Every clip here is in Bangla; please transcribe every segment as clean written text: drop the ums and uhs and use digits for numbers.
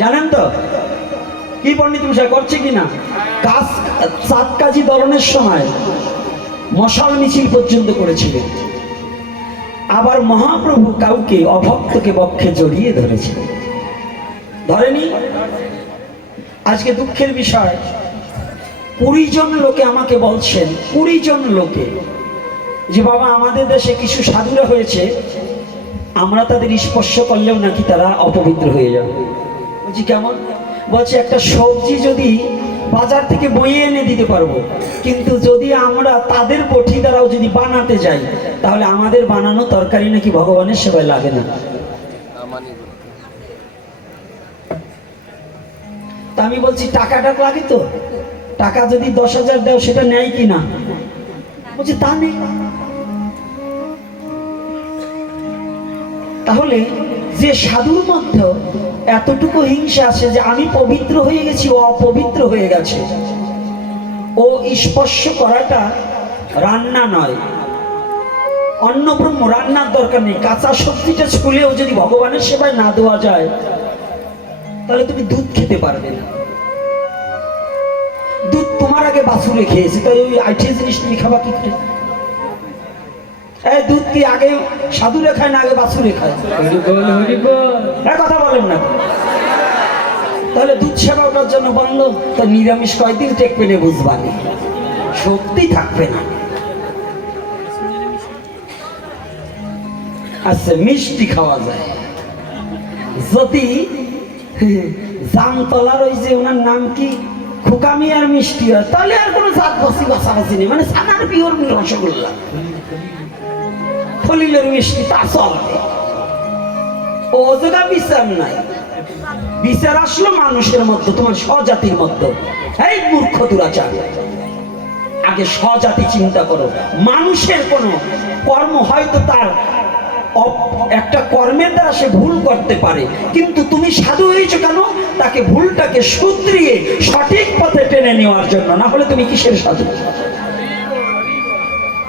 জানেন তো কি পণ্ডিত মশাই করছে কিনা? কাজ সাত কাজী দলনের সময় মশাল মিছিল পর্যন্ত করেছিলেন। আবার মহাপ্রভু কাউকে অভক্তকে বক্ষে জড়িয়ে ধরেছিলেন, ধরেনি? আজকে দুঃখের বিষয় 20 জন লোকে আমাকে বলছেন, 20 জন লোকে, যে বাবা আমাদের দেশে কিছু সাধুরা হয়েছে, আমরা তাদের স্পর্শ করলেও নাকি তারা অপবিত্র হয়ে যাবে। বলছি কেমন? বলছে একটা সবজি যদি বাজার থেকে বয়ে এনে দিতে পারবো, কিন্তু যদি আমরা তাদের বটি দ্বারাও যদি বানাতে যাই, তাহলে আমাদের বানানো তরকারি নাকি ভগবানের সেবায় লাগে না। তা আমি বলছি টাকাটা লাগে তো, টাকা যদি 10,000 দাও সেটা নেয় কি না? বলছি তা নেই। তাহলে যে সাধুর মধ্যে এতটুকু হিংসা আছে যে আমি পবিত্র হয়ে গেছি, ও অপবিত্র হয়ে গেছে, ও স্পর্শ করাটা রান্না নয়, অন্ন ব্রহ্ম, রান্নার দরকার নেই। কাঁচা সবজিটা ছুলেও যদি ভগবানের সেবায় না দেওয়া যায়, তাহলে তুমি দুধ খেতে পারবে না। দুধ তোমার আগে বাছুরে খেয়েছে, তাই ওই আইটিএস জিনিস তুমি খাবা কি করে? এই দুধ কি আগে সাধুরে খায় না আগে বাছুরে খায়? কথা বলেন না। তাহলে দুধ সেবা ওটার জন্য বন্ধ, তো নিরামিষ কয়দিন টেক পেলে বুঝবানি, সত্যি থাকবে না। আচ্ছা, মিষ্টি খাওয়া যায় যদি জামতলার ওই যে ওনার নাম কি খোকামি আর মিষ্টি হয়, তাহলে আর কোনো জাত বসি বাসাবাসি নেই, মানে সানার পিওর রসগোল্লা, ফলিলের মিষ্টি তা চলবে। ও জায়গা বিচার নাই। বিচার আসলো মানুষের মধ্যে, তোমার স্বজাতির মধ্যে। এই মূর্খ দুরাচার, আগে স্বজাতি চিন্তা করো। মানুষের কোন কর্ম হয়তো তার একটা কর্মের দ্বারা সে ভুল করতে পারে, কিন্তু তুমি সাধু হয়েছো কেন? তাকে ভুলটাকে শুধরিয়ে সঠিক পথে টেনে নেওয়ার জন্য, না হলে তুমি কিসের সাধু?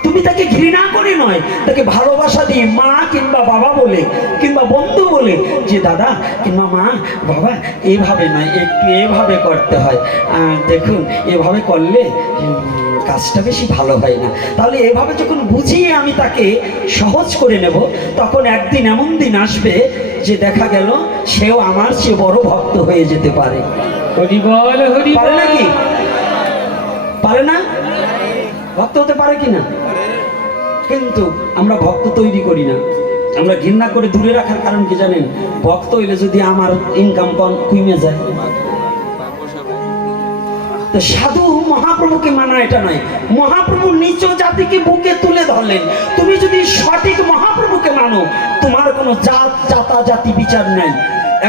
তুমি তাকে ঘৃণা করে নয়, তাকে ভালোবাসা দিয়ে মা কিংবা বাবা বলে কিংবা বন্ধু বলে, যে দাদা কিংবা মা বাবা এইভাবে নয়, একটু এভাবে করতে হয়, দেখুন এভাবে করলে কাজটা বেশি ভালো হয় না। তাহলে এভাবে যখন বুঝিয়ে আমি তাকে সহজ করে নেব, তখন একদিন এমন দিন আসবে যে দেখা গেল সেও আমার চেয়ে বড় ভক্ত হয়ে যেতে পারে। পারে নাকি? পারে না? ভক্ত হতে পারে কিনা? কিন্তু আমরা ভক্ত তৈরি করি না, আমরা ঘৃণা করে দূরে রাখার কারণ কি জানেন? ভক্ত হইলে যদি আমার ইনকাম কমে যায়। তো সাধু মহাপ্রভুকে মানা এটা নয়, মহাপ্রভু নিচ জাতিকে বুকে তুলে ধরলেন। তুমি যদি সঠিক মহাপ্রভুকে মানো, তোমার কোনো জাত জাতা জাতি বিচার নাই।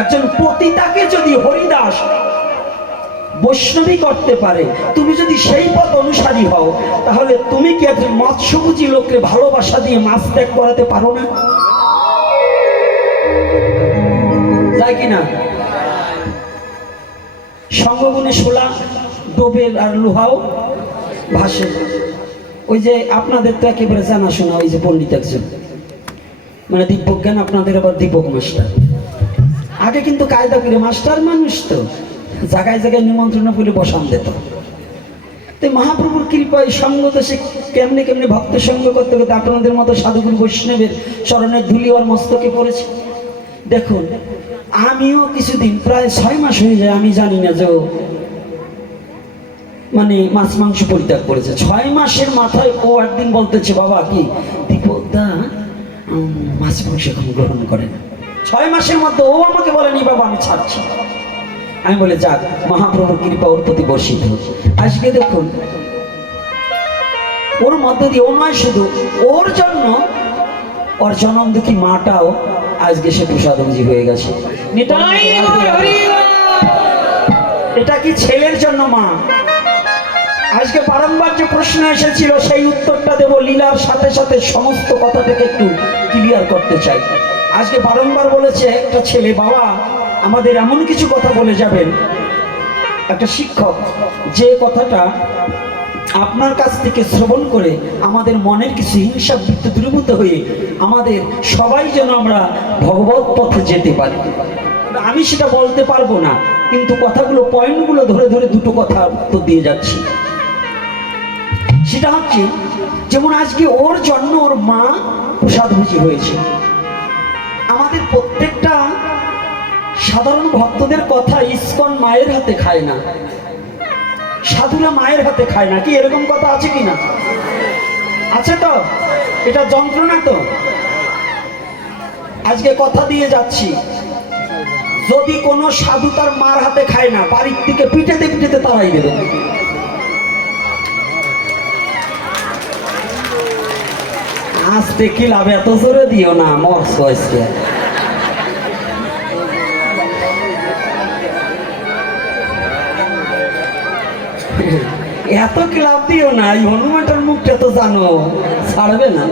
একজন পতিতাকে যদি হরিদাস বৈষ্ণবী করতে পারে, তুমি যদি সেই পথ অনুসারী হও, তাহলে তুমি কি একজন মৎস্যভোজী লোককে ভালোবাসা দিয়ে মাছ ত্যাগ করাতে পারো না? যায় কিনা? সঙ্গগুণে শোলা ডোবে আর লোহাও ভাসে। ওই যে আপনাদের তো একেবারে জানাশোনা ওই যে পণ্ডিত একজন, মানে দিব্যজ্ঞান, আপনাদের আবার দীপক মাস্টার। আগে কিন্তু কায়দা করে মাস্টার মানুষ তো জায়গায় জায়গায় নিমন্ত্রণ করে বসান দিত। তো মহাপ্রভুর কৃপায় সঙ্গ দেশে কেমনে কেমনে ভক্ত সঙ্গ করতে করতে আপনাদের মতো সাধুগুরু বৈষ্ণবের চরণের ধুলি আর মস্তকে পড়েছে। দেখুন, আমিও কিছুদিন, প্রায় 6 মাস হয়ে যায়, আমি জানি না যে মানে মাছ মাংস পরিত্যাগ করেছে। 6 মাসের মাথায় ও একদিন বলতেছে, বাবা কি দীপকদা মাছ মাংস এখন গ্রহণ করে না। 6 মাসের মধ্যে ও আমাকে বলেনি বাবা আমি ছাড়ছি। আমি বলে যাক, মহাপ্রভুর কৃপা ওর প্রতি বর্ষিত। আজকে দেখুন, ওর মধ্য দিয়ে ও নয় শুধু, ওর জন্য ওর জনম দুঃখী মাটাও আজকে সে প্রসাদমজি হয়ে গেছে। এটা কি ছেলের জন্য মা? আজকে বারংবার যে প্রশ্ন এসেছিল সেই উত্তরটা দেব লীলার সাথে সাথে, সমস্ত কথাটাকে একটু ক্লিয়ার করতে চাই। আজকে বারংবার বলেছে একটা ছেলে, বাবা আমাদের এমন কিছু কথা বলে যাবেন, একটা শিক্ষক, যে কথাটা আপনার কাছ থেকে শ্রবণ করে আমাদের মনের কিছু হিংসা বৃত্তি দূরীভূত হয়ে আমাদের সবাই যেন আমরা ভগবত পথে যেতে পারি। আমি সেটা বলতে পারবো না, কিন্তু কথাগুলো পয়েন্টগুলো ধরে ধরে দুটো কথা উত্তর দিয়ে যাচ্ছি। সেটা হচ্ছে যেমন আজকে ওর জন্য ওর মা প্রসাদভোজী হয়েছে। আমাদের প্রত্যেকটা সাধারণ ভক্তদের কথা, ইসকন মায়ের হাতে খায় না, সাধুরা মায়ের হাতে খায় না, কি এরকম কথা আছে কি না? আছে তো? এটা যন্ত্রণা তো। আজকে কথা দিয়ে যাচ্ছি, যদি কোনো সাধু তার মার হাতে খায় না, বাড়ির থেকে পিঠেতে পিঠেতে তারাই দেবে। আজকে কি লাভ, এত জোরে দিও না, মরছো আজকে। এত ক্লাব দিও না, এই হনুমানটার মুখটা তো জানো, ছাড়বে না।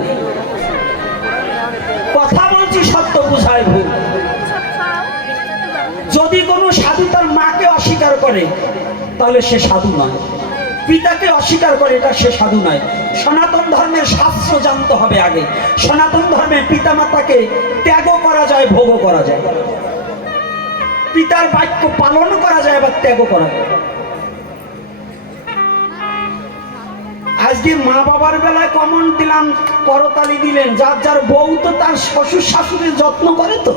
কথা বলছি সত্য বুঝায় ভুল। যদি কোনো সাধু তার মাকে অস্বীকার করে তাহলে সে সাধু নয়, পিতাকে অস্বীকার করে এটা সে সাধু নয়। সনাতন ধর্মের শাস্ত্র জানতে হবে আগে। সনাতন ধর্মের পিতা মাতাকে ত্যাগও করা যায়, ভোগও করা যায়, পিতার বাক্য পালন করা যায়, আবার ত্যাগও করা যায়। আজকে মা বাবার বেলায় কমন দিলাম, করতালি দিলেন, যার যার বউ তো তার শ্বশুর শাশুড়ির যত্ন করে তো।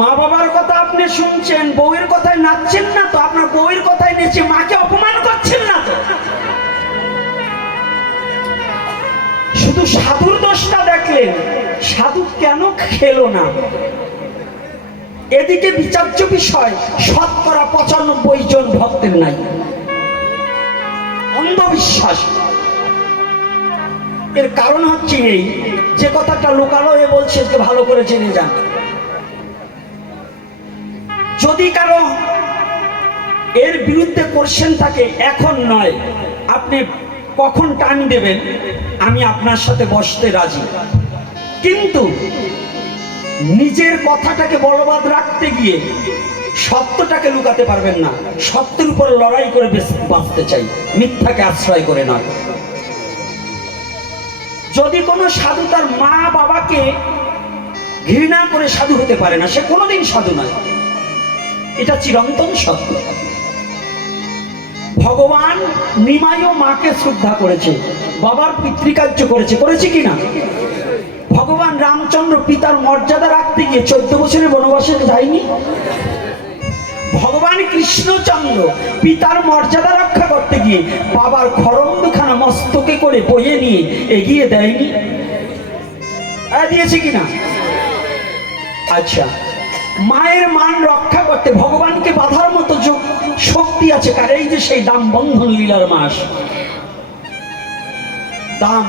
মা বাবার কথা আপনি শুনছেন, বউয়ের কথায় নাচছেন না তো? আপনার বউয়ের কথায় নেচে মাকে অপমান করছেন না তো? শুধু সাধুর দোষটা দেখলেন, সাধু কেন খেলো না? এদিকে বিচার্য বিষয়, শতকরা 95 জন ভক্তের নাই, অন্ধবিশ্বাস। এর কারণ হচ্ছে এই, যে কথাটা লোকালয়ে বলছে ভালো করে জেনে যান। যদি কারো এর বিরুদ্ধে কোশ্চেন থাকে, এখন নয়, আপনি কখন টাইম দেবেন, আমি আপনার সাথে বসতে রাজি। কিন্তু নিজের কথাটাকে বলবৎ রাখতে গিয়ে সত্যটাকে লুকাতে পারবেন না। সত্যের উপর লড়াই করে বাঁচতে চাই, মিথ্যাকে আশ্রয় করে নয়। যদি কোনো সাধু তার মা বাবাকে ঘৃণা করে সাধু হতে পারে না, সে কোনোদিন সাধু নয়, এটা চিরন্তন সত্য। ভগবান নিমাইও মাকে শ্রদ্ধা করেছে, বাবার পিতৃকার্য করেছে, করেছে কিনা? ভগবান রামচন্দ্র পিতার মর্যাদা রাখতে গিয়ে 14 বছরের বনবাসে যায়নি? ভগবান কৃষ্ণচন্দ্র পিতার মর্যাদা রক্ষা করতে গিয়ে বাবার খড়ম দুখানা মস্তকে করে বয়ে নিয়ে এগিয়ে দেয়নি? দিয়েছে কিনা? আচ্ছা, মায়ের মান রক্ষা করতে ভগবানকে বাধার মতো শক্তি আছে কার? এই যে সেই দাম বন্ধন লীলার মাস, দাম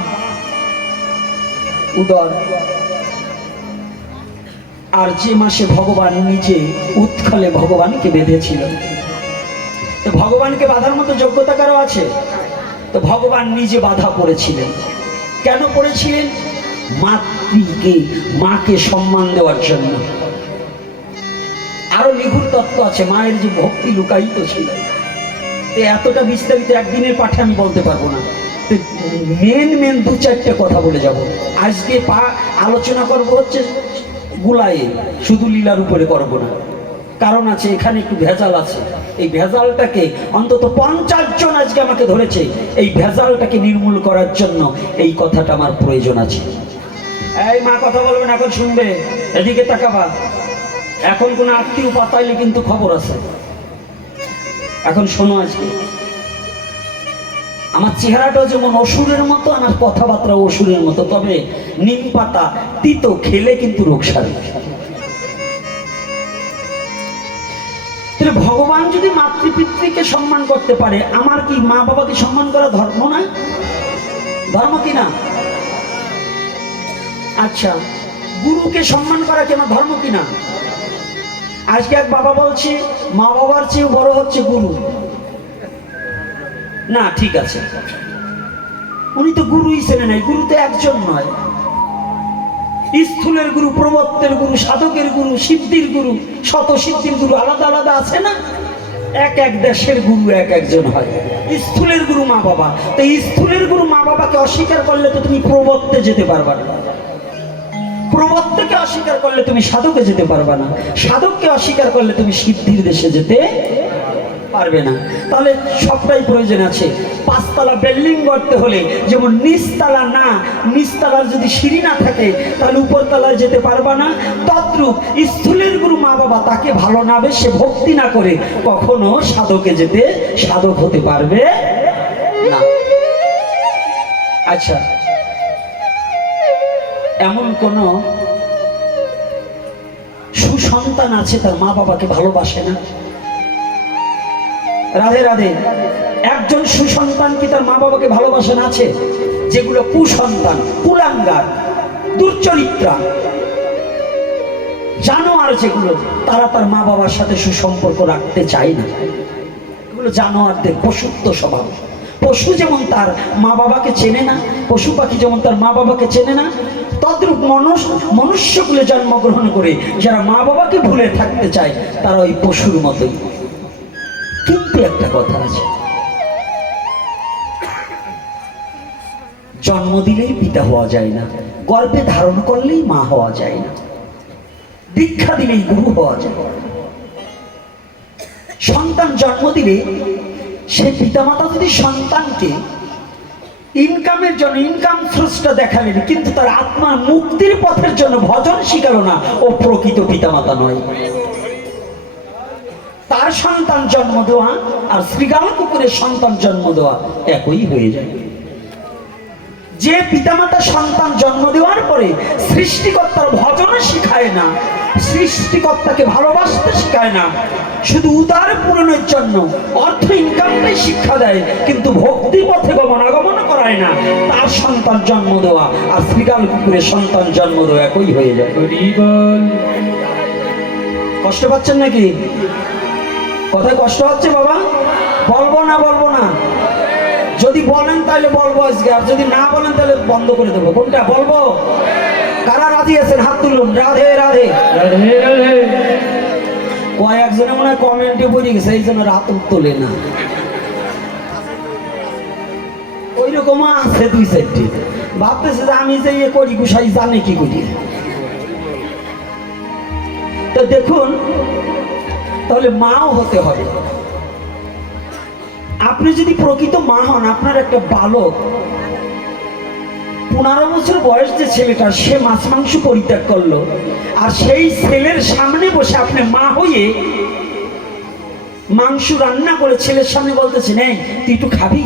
উদর, আর যে মাসে ভগবান নিজে উৎকলে ভগবানকে বেঁধেছিল। তো ভগবানকে বাধার মতো যোগ্যতা কারো আছে? তো ভগবান নিজে বাধা পড়েছিলেন। কেন পড়েছিলেন? মাতৃকে, মাকে সম্মান দেওয়ার জন্য। আরো নিগুড় তত্ত্ব আছে, মায়ের যে ভক্তি লুকায়িত ছিল। এতটা বিস্তারিত একদিনের পাঠে আমি বলতে পারবো না। মেন 2-4টে কথা বলে যাব। আজকে আলোচনা করব হচ্ছে গুলায়ে, শুধু লীলার উপরে করব না। কারণ আছে, এখানে একটু ভেজাল আছে। এই ভেজালটাকে অন্তত 50 জন আজকে আমাকে ধরেছে, এই ভেজালটাকে নির্মূল করার জন্য এই কথাটা আমার প্রয়োজন আছে। এই মা কথা বলবেন, এখন শুনবে, এদিকে তাকাবা। এখন কোনো আত্মীয় পাতাইলে কিন্তু খবর আছে। এখন শোনো, আজকে আমার চেহারাটা যেমন অসুরের মতো, আমার কথাবার্তা অসুরের মতো, তবে নিম পাতা তিতো খেলে কিন্তু রোগ সারে। ভগবান যদি মাতৃপিতৃকে সম্মান করতে পারে, আমার কি মা বাবাকে সম্মান করা ধর্ম না? ধর্ম কি না? আচ্ছা, গুরুকে সম্মান করা কি আমার ধর্ম কি না? আজকে এক বাবা বলছে মা বাবার চেয়ে বড় হচ্ছে গুরু। না, ঠিক আছে, উনি তো গুরুই ছিলেন নাই, গুরু তো একজন নয়। স্থূলের গুরু, প্রবত্তের গুরু, সাধকের গুরু, সিদ্ধির গুরু, শত সিদ্ধির গুরু আলাদা আলাদা আছে না? এক এক দেশের গুরু এক একজন হয়। স্থূলের গুরু মা বাবা। তো স্থূলের গুরু মা বাবাকে অস্বীকার করলে তো তুমি প্রবত্তে যেতে পারবা না। প্রবর্তকে অস্বীকার করলে তুমি সাধকে যেতে পারবে না, সাধককে অস্বীকার করলে তুমি সিদ্ধির দেশে যেতে পারবে না। তাহলে সবটাই প্রয়োজন আছে। পাঁচতলা বিল্ডিং করতে হলে যেমন নিচতলা না, নিচতলার যদি সিঁড়ি না থাকে তাহলে উপরতলায় যেতে পারবা না, তদ্রূপ স্থূলের গুরু মা বাবা তাকে ভালো না বেশে ভক্তি না করে কখনো সাধকে যেতে, সাধক হতে পারবে না। আচ্ছা, এমন কোন সুসন্তান আছে তার মা বাবাকে ভালোবাসে না? রাধে রাধে। একজন সুসন্তান কি তার মা বাবাকে ভালোবাসে না? আছে। যেগুলো কুসন্তান, কুলাঙ্গার, দুর্চরিত্রা, জানোয়ার, যেগুলো তারা তার মা বাবার সাথে সুসম্পর্ক রাখতে চায় না। এগুলো জানোয়ারদের পশুত্ব স্বভাব। পশু যেমন তার মা বাবাকে চেনে না, পশু পাখি যেমন তার মা বাবাকে চেনে না, তদ্রূপ মনুষ্যকুলে জন্মগ্রহণ করে যারা মা বাবাকে ভুলে থাকতে চায় তারা ওই পশুর মতোই। কিন্তু একটা কথা আছে, জন্ম দিলেই পিতা হওয়া যায় না, গর্ভে ধারণ করলেই মা হওয়া যায় না, দীক্ষা দিলেই গুরু হওয়া যায়। সন্তান জন্ম দিলে সে পিতামাতা যদি সন্তানকে ইনকামের জন্য ইনকাম সোর্সটা দেখালেন কিন্তু তার আত্মার মুক্তির পথের জন্য ভজন শিখালো না, ও প্রকৃত পিতামাতা নয়। তার সন্তান জন্ম দেওয়া আর শ্রীগাল কুকুরের সন্তান জন্ম দেওয়া একই হয়ে যায়। যে পিতামাতা সন্তান জন্ম দেওয়ার পরে সৃষ্টিকর্তার ভজন শিখায় না, সৃষ্টিকর্তাকে ভালোবাসতে শিখায় না, শুধু উদার পূরণের জন্য অর্থ ইনকামটাই শিক্ষা দেয় কিন্তু ভক্তি পথে গমনাগমন করায় না, তার সন্তান জন্ম দেওয়া আর শ্রীগাল কুকুরের সন্তান জন্ম দেওয়া একই হয়ে যায়। কষ্ট পাচ্ছেন নাকি? কথায় কষ্ট হচ্ছে বাবা? বলবো না বলবো না? যদি বলেন তাহলে বলবো আজকে, আর যদি না বলেন তাহলে বন্ধ করে দেবো। কোনটা বলবো? কারা রাজি আছেন হাত তুলুন। রাধে রাধে। কয়েকজনে মনে হয় কমেন্টে পড়ে গেছে, এই জন্য রাত তোলে না। ওই রকম আছে দুই চারটি, ভাবতেছে যে আমি যে ইয়ে করি গুসাই জানে কি করি। তো দেখুন, তাহলে মাও হতে হবে। আপনি যদি প্রকৃত মা হন, আপনার একটা বালক 15 বছর বয়স যে ছেলেটা, সে মাছ মাংস পরিত্যাগ করলো, আর সেই ছেলের সামনে বসে আপনি মা হয়ে মাংস রান্না করে ছেলের সামনে বলতেছেন, এই তুই একটু খাবি?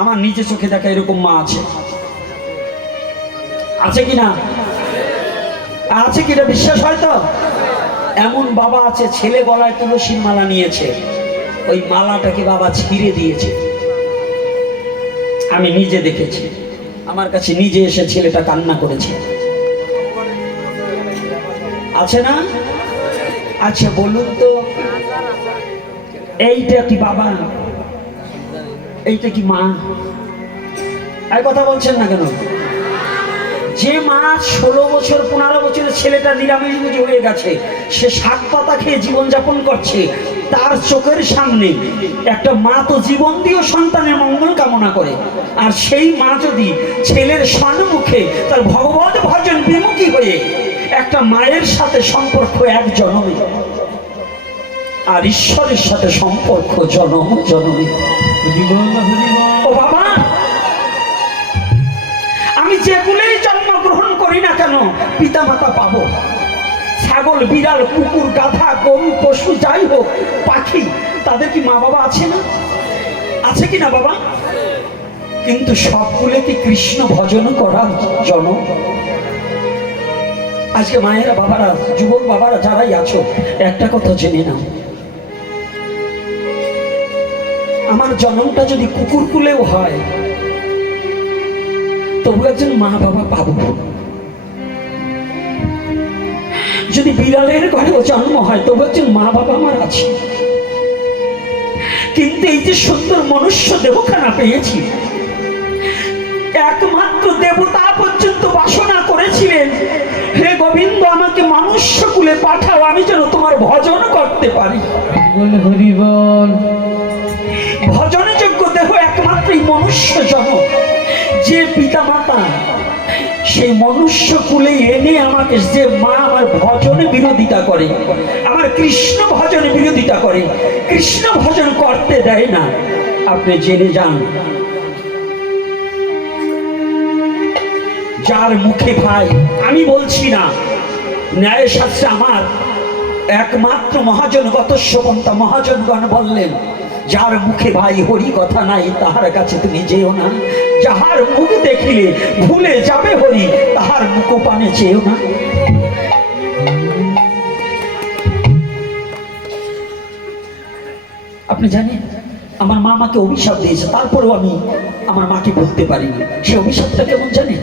আমার নিজে চোখে দেখা এরকম মা আছে। আছে কি না? আছে কি? এটা বিশ্বাস হয় তো? এমন বাবা আছে, ছেলে গলায় তুলসীর মালা নিয়েছে, ওই মালাটাকে বাবা ছিঁড়ে দিয়েছে। আমি নিজে দেখেছি, আমার কাছে নিজে এসে ছেলেটা কান্না করেছে। আছে না? আচ্ছা বলুন তো, এইটা কি বাবা? এইটা কি মা? আর কথা বলছেন না কেন? যে মা 16 বছর 15 বছরের ছেলেটা নিরামিষ হয়ে গেছে, সে শাক পাতা খেয়ে জীবনযাপন করছে, তার চোখের সামনে একটা মা তো জীবন দিয়েও সন্তানের মঙ্গল কামনা করে, আর সেই মা যদি ছেলের সম্মুখে তার ভগবত ভজন বিমুখী হয়ে একটা মায়ের সাথে সম্পর্ক এক জনমে, আর ঈশ্বরের সাথে সম্পর্ক জনম জনমে। ও বাবা, আমি যেগুলোই জন্মগ্রহণ করি না কেন পিতা মাতা পাবো। ছাগল, বিড়াল, কুকুর, গাধা, গরু, পশু, যাই হোক, পাখি, তাদের কি মা বাবা আছে না? আছে কি না বাবা? কিন্তু সবগুলো কি কৃষ্ণ ভজন করার জন্য? আজকে মায়েরা, বাবারা, যুবক বাবারা যারাই আছো, একটা কথা জেনে নাও, আমার জন্মটা যদি কুকুর কুলেও হয় তবু একজন মা বাবা পাবো। যদি বিড়ালের ঘরেও জন্ম হয় তবু একজন মা বাবা আমার আছে। কিন্তু এই যে সুন্দর মনুষ্য দেহখানা পেয়েছি, একমাত্র দেবতা পর্যন্ত বাসনা করেছিলেন, হে গোবিন্দ আমাকে মনুষ্য কুলে পাঠাও, আমি যেন তোমার ভজন করতে পারি। ভজনযোগ্য দেহ একমাত্র মনুষ্য জন্ম। যে পিতা মাতা সেই মনুষ্য কুলে এনে আমাকে, যে মা আমার ভজনে বিরোধিতা করে, আমার কৃষ্ণ ভজনে বিরোধিতা করে, কৃষ্ণ ভজন করতে দেয় না, আপনি জেনে যান যার মুখে, ভাই আমি বলছি না, ন্যায় শাস্ত্রে আমার একমাত্র মহাজনগত পন্থা মহাজনগণ বললেন, যার মুখে ভাই হরি কথা নাই তাহার কাছে তুমি যেও না, যাহার মুখ দেখিলে ভুলে যাবে হরি তাহার মুখ পানে চেয়েও না। আপনি জানেন আমার মা আমাকে অভিশাপ দিয়েছে, তারপরেও আমি আমার মাকে বলতে পারিনি। সে অভিশাপটা কেমন জানেন?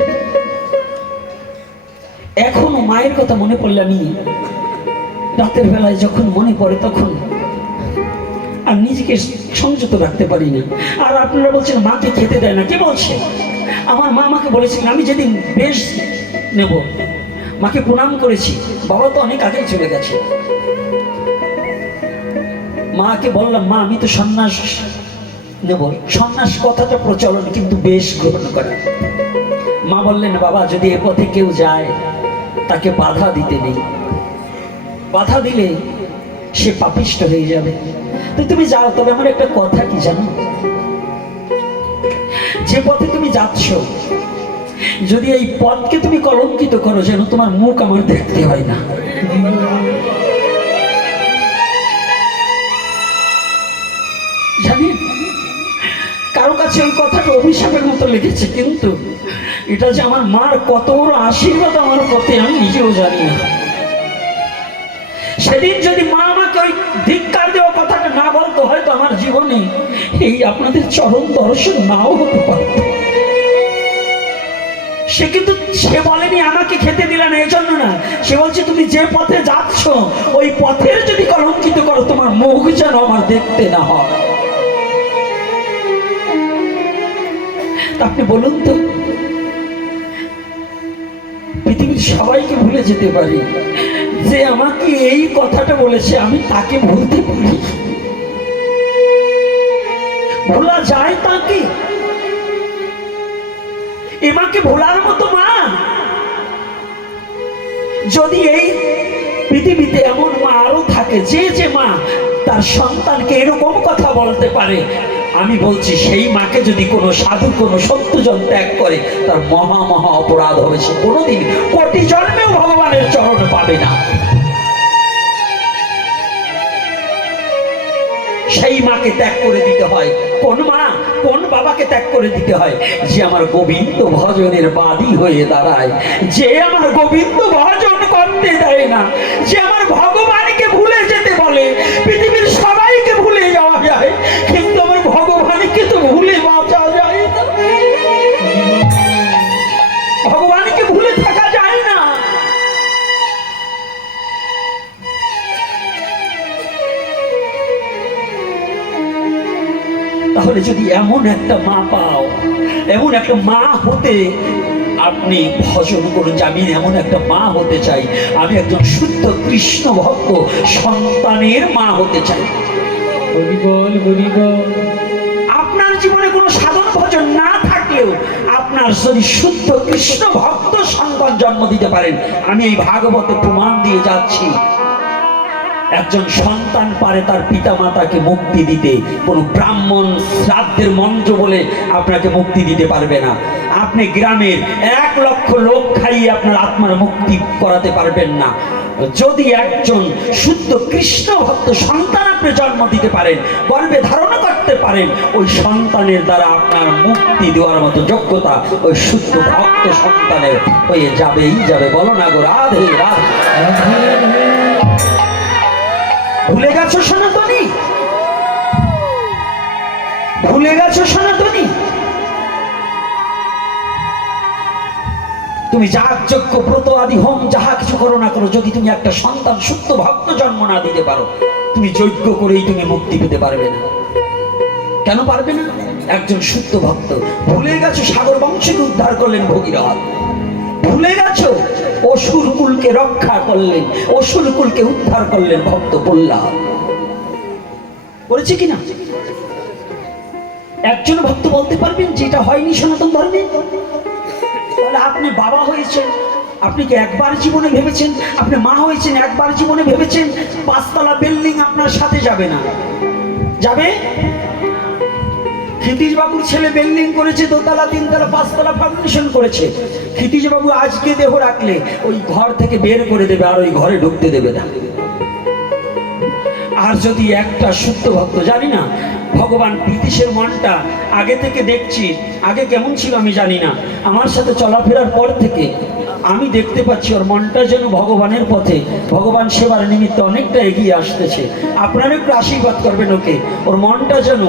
এখনো মায়ের কথা মনে পড়লে আমি রাতের বেলায় যখন মনে পড়ে তখন আর নিজেকে সংযত রাখতে পারি না। আর আপনারা বলছেন মাকে খেতে দেয় না, কে বলছে? আমার মা আমাকে বলেছিলেন, আমি যেদিন বেশ নেব মাকে প্রণাম করেছি, বাবা তো অনেক আগেই চলে গেছে, মাকে বললাম মা আমি তো সন্ন্যাস নেব, সন্ন্যাস কথাটা প্রচলন কিন্তু বেশ গ্রহণ করা। মা বললেন বাবা যদি এ পথে কেউ যায় তাকে বাধা দিতে নেই, বাধা দিলে সে পাপিষ্ট হয়ে যাবে, তো তুমি যাও। তবে আমার একটা কথা কি জানো, যে পথে তুমি যাচ্ছ যদি এই পথকে তুমি কলঙ্কিত করো, যেন তোমার মুখ আমার দেখতে হয় না। জানি কারো কাছে ওই কথাটা অভিশাপের মতো লেগেছে, কিন্তু এটা যে আমার মার কত বড় আশীর্বাদ আমার প্রতি আমি নিজেও জানি না। সেদিন যদি মা আমাকে ওই ধিক্কার দেওয়া কথাটা না বলতো, হয়তো আমার জীবনে এই আপনাদের চরণ দর্শন নাও হতে পারত। সে কিন্তু সে বলেনি আমাকে খেতে দিলে না এজন্য না, সে বলছে তুমি যে পথে যাচ্ছ ওই পথের যদি কলঙ্কিত করো তোমার মুখ যেন আমার দেখতে না হয়। আপনি বলুন তো, পৃথিবীর সবাইকে ভুলে যেতে পারি, যে আমাকে এই কথাটা বলেছে আমি তাকে ভুলতে পারি? ভোলা যায় তাকে? এমাকে ভোলার মতো মা? যদি এই পৃথিবীতে এমন মা আরো থাকে যে মা তার সন্তানকে এরকম কথা বলতে পারে, আমি বলছি সেই মাকে যদি কোনো সাধু কোনো সত্যজন ত্যাগ করে তার মহা মহা অপরাধ হবে, সে কোনোদিন কোটি জন্মেও ভগবানের চরণ পাবে না। সেই মাকে ত্যাগ করে দিতে হয়। কোন মা কোন বাবাকে ত্যাগ করে দিতে হয়? যে আমার গোবিন্দ ভজনের বাদী হয়ে দাঁড়ায়, যে আমার গোবিন্দ ভজন করতে দেয় না, যে আমার ভগবানকে ভুলে যেতে বলে। পৃথিবীর সবাইকে ভুলে যাওয়া যায়, কিন্তু আমার ভগবানকে তো ভুলে বাঁচা যায় না, ভগবানকে ভুলে থাকা যায় না। তাহলে যদি এমন একটা মা পাও, এমন একটা মা হতে আপনি ভজন করুন, যে আমি এমন একটা মা হতে চাই, আমি একজন শুদ্ধ কৃষ্ণ ভক্ত সন্তানের মা হতে চাই। আপনার জীবনে কোনো সাধন ভজন না থাকলেও আপনার যদি শুদ্ধ কৃষ্ণ ভক্ত সন্তান জন্ম দিতে পারেন, আমি এই ভাগবতে প্রমাণ দিয়ে যাচ্ছি, একজন সন্তান পারে তার পিতা মাতাকে মুক্তি দিতে। কোন ব্রাহ্মণ শ্রাদ্ধের মন্ত্র বলে আপনাকে মুক্তি দিতে পারবে না। আপনি গ্রামের 1 লক্ষ লোক খাইয়ে আপনার আত্মার মুক্তি করাতে পারবেন না। যদি একজন শুদ্ধ কৃষ্ণ ভক্ত সন্তান আপনি জন্ম দিতে পারেন, গর্ভে ধারণা করতে পারেন, ওই সন্তানের দ্বারা আপনার মুক্তি দেওয়ার মতো যোগ্যতা ওই শুদ্ধ ভক্ত সন্তানের হয়ে যাবেই যাবে। বলো না গো রাধে রাধে। ভুলে গেছো সনাতনী? ভুলে গেছো সনাতনী? তুমি যাগ যজ্ঞ ব্রত আদি হোম যাহা কিছু করো না করো, যদি তুমি একটা সন্তান শুদ্ধ ভক্ত জন্ম না দিতে পারো, তুমি যজ্ঞ করেই তুমি মুক্তি পেতে পারবে না। কেন পারবে না? একজন শুদ্ধ ভক্ত। ভুলে গেছো সাগর বংশকে উদ্ধার করলেন ভগীরথ, ভুলে গেছো অসুর কুলকে রক্ষা করলেন, অসুর কুলকে উদ্ধার করলেন ভক্ত প্রহ্লাদ। করেছে কিনা? একজন ভক্ত বলতে পারবেন যেটা হয়নি সনাতন ধর্মে? তাহলে আপনি বাবা হয়েছেন, আপনি কি একবার জীবনে ভেবেছেন? আপনি মা হয়েছেন, একবার জীবনে ভেবেছেন 5 তলা বিল্ডিং আপনার সাথে যাবে না? যাবে? ক্ষিতিশ বাবুর ছেলে বিল্ডিং করেছে, 2 তলা 3 তলা 5 তলা ফাউন্ডেশন করেছে। ক্ষিতিশ বাবু আজকে দেহ রাখলে ওই ঘর থেকে বের করে দেবে, আর ওই ঘরে ঢুকতে দেবে না। আর যদি একটা শুদ্ধ ভক্ত, জানি না ভগবান ক্ষিতিশের মনটা আগে থেকে দেখছি, আগে কেমন ছিল আমি জানি না, আমার সাথে চলাফেরার পর থেকে আমি দেখতে পাচ্ছি ওর মনটা যেন ভগবানের পথে, ভগবান সেবার নিমিত্তে অনেকটা এগিয়ে আসতেছে। আপনারা একটু আশীর্বাদ করবেন ওকে, ওর মনটা যেন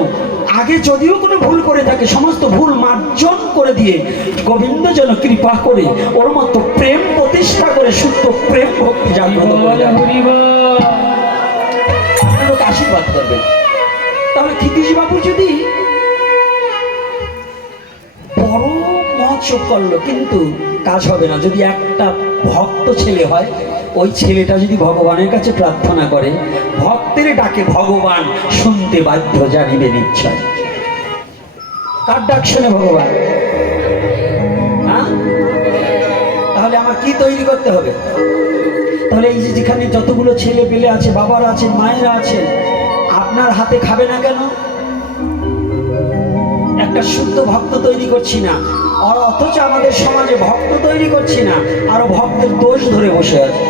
আগে যদিও কোনো ভুল করে থাকে সমস্ত ভুল মার্জন করে দিয়ে গোবিন্দ যেন কৃপা করে ওর মতো প্রেম প্রতিষ্ঠা করে শুদ্ধ প্রেম ভক্তি জাগ্রত করে। আপনারা ওকে আশীর্বাদ করবেন। তাহলে ক্ষিতিশ বাবু যদি বড় মহোৎসব করলো কিন্তু কাজ হবে না। যদি একটা ভক্ত ছেলে হয়, ওই ছেলেটা যদি ভগবানের কাছে প্রার্থনা করে, ভক্তের ডাকে ভগবান শুনতে বাধ্য, জানিবে নিশ্চয়। কার ডাক শুনে ভগবান? হ্যাঁ, তাহলে আমার কি তৈরি করতে হবে? তাহলে এই যে যেখানে যতগুলো ছেলে পেলে আছে, বাবারা আছেন, মায়েরা আছেন, আপনার হাতে খাবে না কেন? একটা শুদ্ধ ভক্ত তৈরি করছি না, আর অথচ আমাদের সমাজে ভক্ত তৈরি করছি না, আরো ভক্তের দোষ ধরে বসে আছে।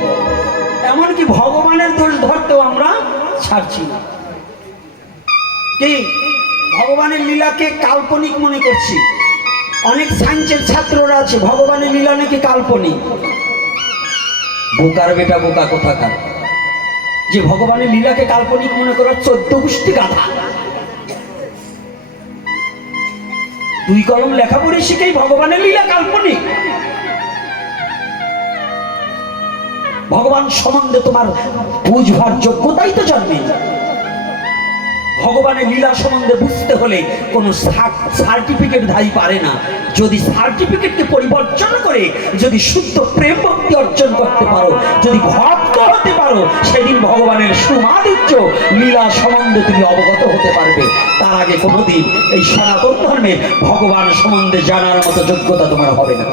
এমনকি ভগবানের দোষ ধরতেও আমরা ছাড়ছি না। কি ভগবানের লীলাকে কাল্পনিক মনে করছি? অনেক সায়েন্সের ছাত্ররা আছে, ভগবানের লীলা নাকি কাল্পনিক। বোকার বেটা বোকা কোথাকার, যে ভগবানের লীলাকে কাল্পনিক মনে করার 14 গোষ্ঠী গাধা। 2 কলম লেখা পড়ে শিখেই ভগবানের লীলা কাল্পনিক। ভগবান সম্বন্ধে তোমার বুঝবার যোগ্যতাই তো জন্মে। ভগবানের লীলা সম্বন্ধে বুঝতে হলে কোনো সার্টিফিকেট ধারী পারে না। যদি সার্টিফিকেটকে পরিবর্তন করে যদি শুদ্ধ প্রেম ভক্তি অর্জন করতে পারো, যদি ভক্ত হতে পারো, সেদিন ভগবানের সুমাধুর্য লীলা সম্বন্ধে তুমি অবগত হতে পারবে। তার আগে কোনোদিন এই সনাতন ধর্মে ভগবান সম্বন্ধে জানার মতো যোগ্যতা তোমার হবে না।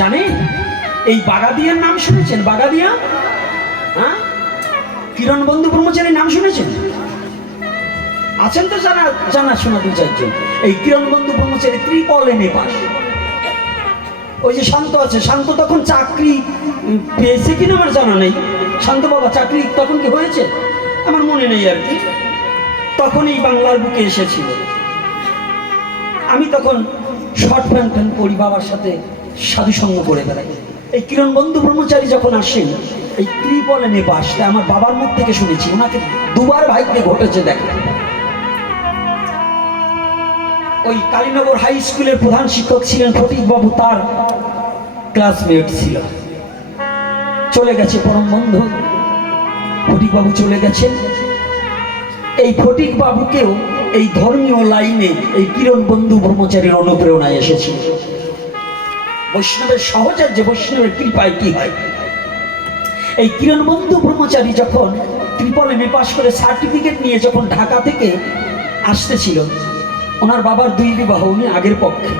জানেন এই বাগাদিয়ার নাম শুনেছেন? বাগাদিয়া, হ্যাঁ, কিরণ বন্ধু ব্রহ্মচারীর নাম শুনেছেন? আছেন তো জানা জানা শোনা 2-4 জন। এই কিরণ বন্ধু ব্রহ্মচারী ত্রিপল এম.এ পাস। ওই যে শান্ত আছে, শান্ত তখন চাকরি পেয়েছে কিনা আমার জানা নেই। শান্ত বাবা চাকরি তখন কি হয়েছে আমার মনে নেই আর কি। তখন এই বাংলার বুকে এসেছিল। আমি তখন শর্ট প্যান্ট পরি, বাবার সাথে সাধু সঙ্গ করে বেড়াই। এই কিরণ বন্ধু ব্রহ্মচারী যখন আসেন এই ত্রিপল এম.এ পাস, আমার বাবার মুখ থেকে শুনেছি। ওনাকে 2 বার ভাগ্যে ঘটেছে দেখা। ওই কালীনগর হাই স্কুলের প্রধান শিক্ষক ছিলেন ফটিক বাবু, তার ক্লাসমেট ছিল। চলে গেছে পরম বন্ধু ফটিক বাবু, চলে গেছেন। এই ফটিক বাবুকেও এই ধর্মীয় লাইনে এই কিরণ বন্ধু ব্রহ্মচারীর অনুপ্রেরণায় এসেছিল। বৈষ্ণবের সহজাত যে বৈষ্ণবের কৃপায় কি হয়। এই কিরণ বন্ধু ব্রহ্মচারী যখন ত্রিপল এম.এ পাস করে সার্টিফিকেট নিয়ে যখন ঢাকা থেকে আসতেছিল, ওনার বাবার 2 বিবাহ, উনি আগের পক্ষে।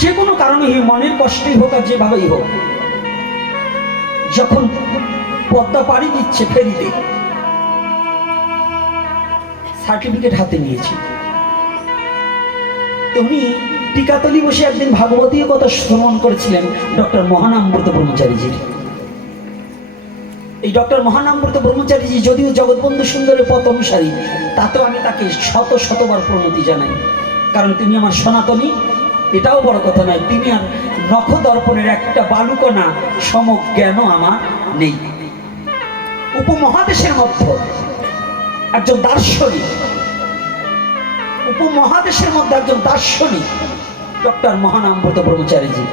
যে কোনো কারণে মনের কষ্টই হোক আর যেভাবেই হোক, যখন পদ্মা পাড়ি দিচ্ছে ফেরিতে, সার্টিফিকেট হাতে নিয়েছি। উনি টিকাতলি বসে একদিন ভাগবতীয় কথা শ্রবণ করেছিলেন ডক্টর মহানামব্রত ব্রহ্মচারীজির। এই ডক্টর মহানামব্রত ব্রহ্মচারীজি যদিও জগৎবন্ধু সুন্দরের পথ অনুসারী, তাতেও আমি তাকে শতবার প্রণতি জানাই। কারণ তিনি আমার সনাতনী, এটাও বড় কথা নয়। তিনি আর নখদর্পণের একটা বালুকণা সমজ্ঞানও আমার নেই। উপমহাদেশের মধ্যে একজন দার্শনিক, উপমহাদেশের মধ্যে একজন দার্শনিক ডক্টর মহানামব্রত ব্রহ্মচারীজি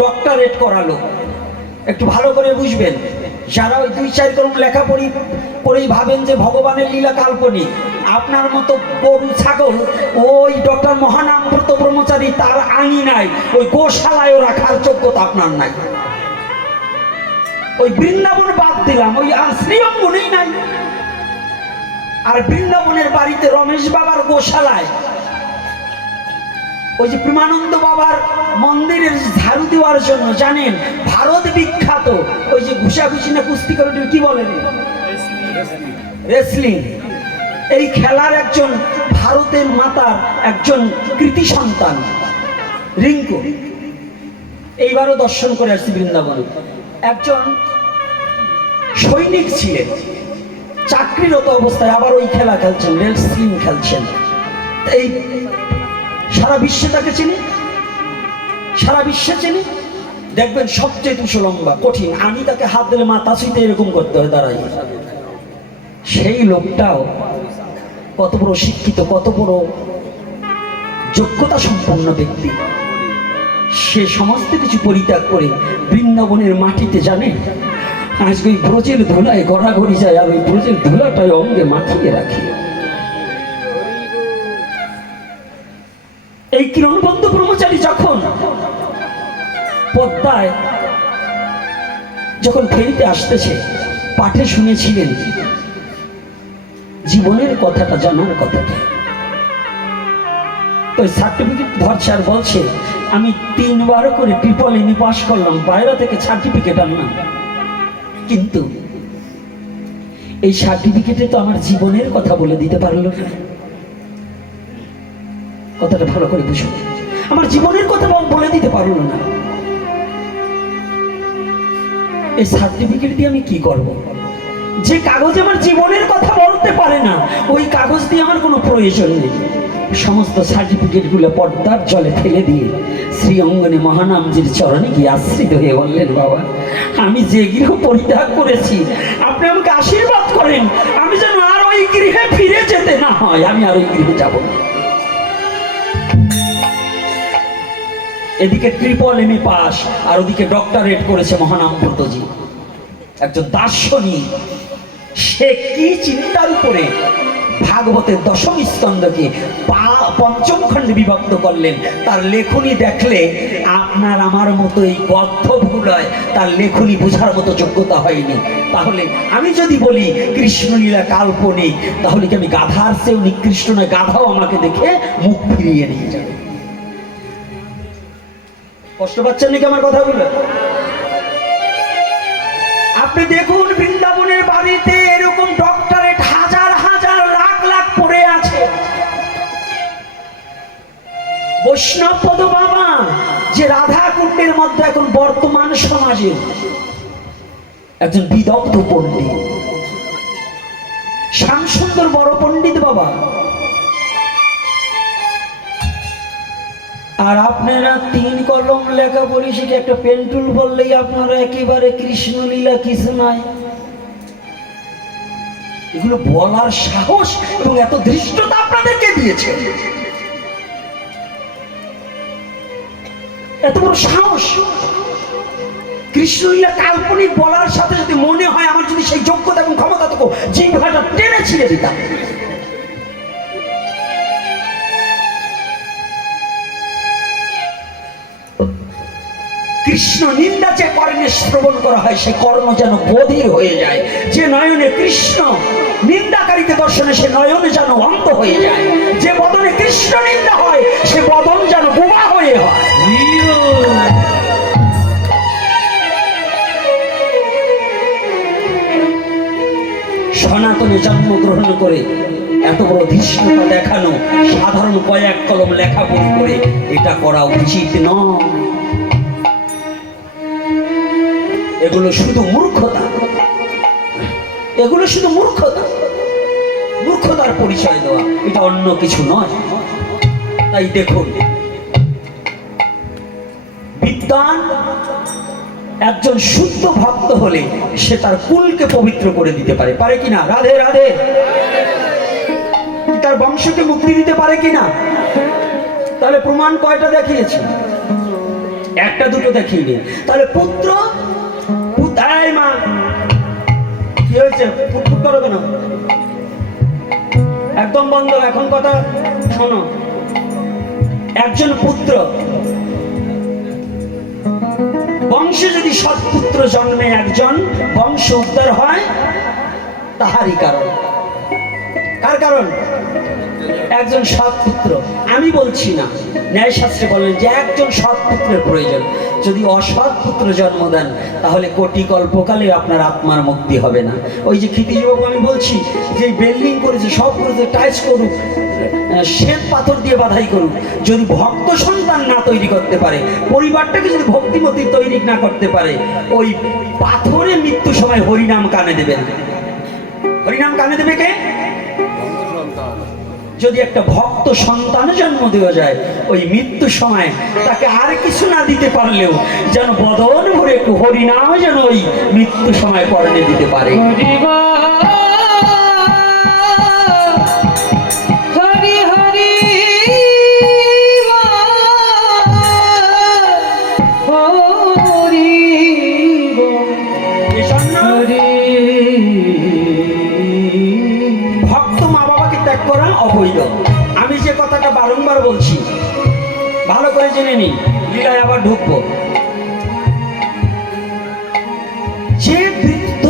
ডক্টরেট করালো। একটু ভালো করে বুঝবেন, যারা ওই 2-4 কলম লেখা পড়েই ভাবেন যে ভগবানের লীলা কাল্পনিক, আপনার মতো গরু ছাগল ওই ডক্টর মহানামব্রত ব্রহ্মচারী তার আঙিনায় ওই গোশালায় রাখার যোগ্যতা আপনার নাই। ওই বৃন্দাবন বাদ দিলাম, ওই শ্রীঅঙ্গনেই নাই। আর বৃন্দাবনের বাড়িতে রমেশ বাবার গোশালায় ওই যে প্রেমানন্দ বাবার মন্দিরের ঝাড়ু দেওয়ার জন্য জানেন ভারত বিখ্যাত ওই যে ঘুষাঘুষি না কুস্তি করে কি বলেন রেসলিং, এই খেলার একজন ভারতের মাতার একজন কৃতি সন্তান রিঙ্কু এইবারও দর্শন করে আসছি বৃন্দাবনে। একজন সৈনিক ছিলেন, চাকরিরত অবস্থায় আবার ওই খেলা খেলছেন, রেসলিং খেলছেন। এই সারা বিশ্বে তাকে চিনি, সারা বিশ্বে চিনি। দেখবেন সবচেয়ে দুশো লম্বা, কঠিন, আমি তাকে হাত দিলে মাথা ছুঁতে এরকম করতে হয় দাঁড়াই। সেই লোকটাও কত বড় শিক্ষিত, কত বড় যোগ্যতা সম্পন্ন ব্যক্তি, সে সমস্ত কিছু পরিত্যাগ করে বৃন্দাবনের মাটিতে জানে আজকে ওই ব্রজের ধুলায় গড়াগড়ি যায়, আর ওই ব্রজের ধুলাটাই অঙ্গে মাখিয়ে রাখি। এই কিরণবন্ধু ব্রহ্মচারী যখন পদ্মায় যখন ফেরিতে আসতেছে, পাঠে শুনেছিলেন জীবনের কথাটা, জানার কথাটা। তো সার্টিফিকেট ধরছে আর বলছে আমি 3 বার করে ট্রিপল এমএ পাস করলাম, বাইরে থেকে সার্টিফিকেট আনলাম, কিন্তু এই সার্টিফিকেটে তো আমার জীবনের কথা বলে দিতে পারলো না। কথাটা ভালো করে বুঝুন, আমার জীবনের কথা বলে দিতে পারলো না। এই সার্টিফিকেট দিয়ে আমি কি করব? যে কাগজে আমার জীবনের কথা বলতে পারে না, ওই কাগজ দিয়ে আমার কোনো প্রয়োজন নেই। সমস্ত সার্টিফিকেটগুলো পর্দার জলে ফেলে দিয়ে শ্রী অঙ্গনে মহানামজির চরণে গিয়ে আশ্রিত হয়ে বললেন, বাবা আমি যে গৃহ পরিত্যাগ করেছি আপনি আমাকে আশীর্বাদ করেন, আমি যেন আর ওই গৃহে ফিরে যেতে না হয়, আমি আর ওই গৃহে যাব না। এদিকে ট্রিপল এমএ পাস আর ওদিকে ডক্টরেট করেছে মহানামব্রতজি, একজন দার্শনিক। সে কি চিন্তার উপরে ভাগবতের 10ম স্কন্ধকে 5ম খণ্ডে বিভক্ত করলেন। তার লেখনী দেখলে আপনার আমার মতো এই বদ্ধ ভুল হয়, তার লেখনী বোঝার মতো যোগ্যতা হয়নি। তাহলে আমি যদি বলি কৃষ্ণলীলা কাল্পনিক, তাহলে কি আমি গাধার চেয়েও নিকৃষ্ট নয়? গাধাও আমাকে দেখে মুখ ফিরিয়ে নিয়ে যাবে। কষ্ট পাচ্ছেন নাকি আমার কথাগুলো? আপনি দেখুন বৃন্দাবনের বাড়িতে এরকম ডক্টরেট হাজার হাজার লাখ লাখ পড়ে আছে। বৈষ্ণবপদ বাবা যে রাধা কুণ্ডের মধ্যে এখন বর্তমান সমাজে একজন বিদগ্ধ পণ্ডিত, শ্যামসুন্দর বড় পণ্ডিত বাবা। আর আপনারা 3 কলম লেখা বলি শিখে একটা পেন্টুল বললেই আপনারা একেবারে কৃষ্ণলীলা কিছু নাই। এগুলো বলার সাহস এবং এত ধৃষ্টতা আপনাদেরকে দিয়েছে, এত বড় সাহস। কৃষ্ণলীলা কাল্পনিক বলার সাথে যদি মনে হয় আমার যদি সেই যোগ্যতা এবং ক্ষমতা থাকো, জিহ্বাটা টেনে ছিঁড়ে দিতাম। কৃষ্ণ নিন্দা যে কর্ণে শ্রবণ করা হয়, সে কর্ণ যেন বধির হয়ে যায়। যে নয়নে কৃষ্ণ নিন্দাকারীকে দর্শনে, সে নয়নে যেন অন্ধ হয়ে যায়। যে বদনে কৃষ্ণ নিন্দা হয়, সে বদন যেন বোবা হয়ে হয়। সনাতনে জন্মগ্রহণ করে এত বড় ধৃষ্টতা দেখানো, সাধারণ কয়েক কলম লেখা বই করে এটা করা উচিত নয়। এগুলো শুধু মূর্খতা, এগুলো শুধু মূর্খতা, মূর্খতার পরিচয় দেওয়া, এটা অন্য কিছু নয়। তাই দেখুন, বিদ্বান একজন শুদ্ধ ভক্ত হলে সে তার কুলকে পবিত্র করে দিতে পারে, পারে কিনা? রাধে রাধে। তার বংশকে মুক্তি দিতে পারে কিনা? তাহলে প্রমাণ কয়টা দেখিয়েছি? একটা দুটো দেখিয়ে। তাহলে পুত্র মা কি হয়েছে? ফুটফুট করো কেন? একদম বন্ধ, এখন কথা শোনো। একজন পুত্র বংশে যদি সৎপুত্র জন্মে, একজন বংশ উদ্ধার হয় তাহারই কারণ। কার কারণ? একজন সৎ পুত্র। আমি বলছি না, ন্যায়শাস্ত্রে বলেন যে একজন সৎ পুত্রের প্রয়োজন। যদি অসৎ পুত্র জন্ম দেন তাহলে কোটি কল্পকালে আপনার আত্মার মুক্তি হবে না। ওই যে ক্ষিতিজবাবু আমি বলছি যে বিল্ডিং করেছে, সব করেছে, টাইলস করুক, শ্বেত পাথর দিয়ে বাধাই করুক, যদি ভক্ত সন্তান না তৈরি করতে পারে, পরিবারটাকে যদি ভক্তিমতী তৈরি না করতে পারে, ওই পাথরে মৃত্যু সময় হরিনাম কানে দেবে না। হরিনাম কানে দেবে কে? যদি একটা ভক্ত সন্তান জন্ম দেওয়া যায়, ওই মৃত্যু সময় তাকে আর কিছু না দিতে পারলেও যেন বদন ভরে একটু হরিনাম যেন ওই মৃত্যু সময় পরনে দিতে পারে। অবৈধ। আমি যে কথাটা বারংবার বলছি, ভালো করে জেনে নিন, লীলায় আবার ঢুকবো। যে বৃদ্ধ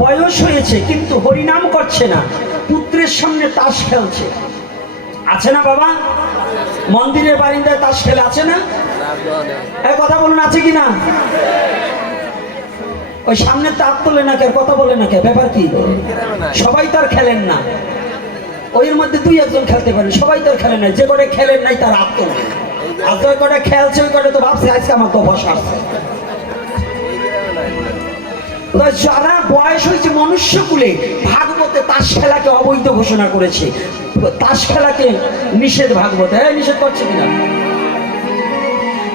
বয়স হয়েছে কিন্তু হরিনাম করছে না, পুত্রের সামনে তাস খেলছে, আছে না বাবা? মন্দিরের বারিন্দায় তাস খেলে, আছে না? কথা বলুন, আছে কি না? ওই সামনে তাক তোলে না কে, কথা বলে না কে, ব্যাপার কি? সবাই তার খেলেন না, ওইর মধ্যে দুই একজন খেলতে পারে, সবাই তো খেলে নাই। যে কটা খেলেন নাই তার আত্ম নাই, আর যে কটা খেলছে ওই কটা তো ভাবছে আজকে আমার তো বসা আসছে। যারা বয়স হয়েছে মনুষ্যকুলে, ভাগবতে তাস খেলাকে অবৈধ ঘোষণা করেছে, তাস খেলাকে নিষেধ ভাগবতে। নিষেধ করছে কিনা?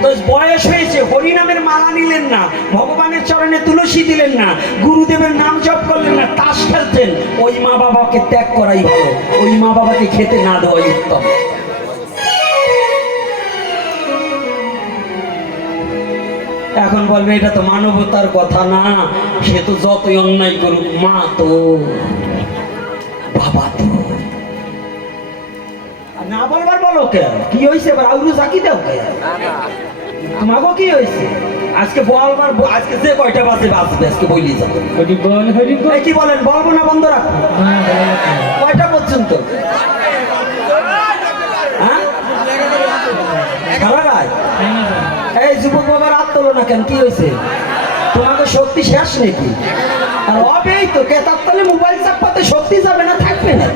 তো বয়স হয়েছে, হরিনামের মালা নিলেন না, ভগবানের চরণে তুলসী দিলেন না, গুরুদেবের নাম জপ করলেন না, তাস খেলছেন, ওই মা বাবাকে ত্যাগ করাই ভালো, ওই মা বাবাকে খেতে না দেওয়াই উত্তম। এখন বলবে এটা তো মানবতার কথা না, সে তো যতই অন্যায় করুক, মা তো, বাবা তো। না বলবার বলো কে? কি হয়েছে এবার? আউরু জাকি দাও কে? তোমাকে কি হয়েছে? আজকে বলবার, আজকে যে কয়টা বাজে বাজবে আজকে বলি যাবো। কি বলেন? বলবো না বন্ধ রাখো? কয়টা পর্যন্ত? হ্যাঁ, এই যুবক বাবার হাত তোলো না কেন? কি হয়েছে? তোমাকে শক্তি শেষ নাকি? হবেই তো, কেতার তলে মোবাইল চাপাতে শক্তি যাবে না, থাকবে না।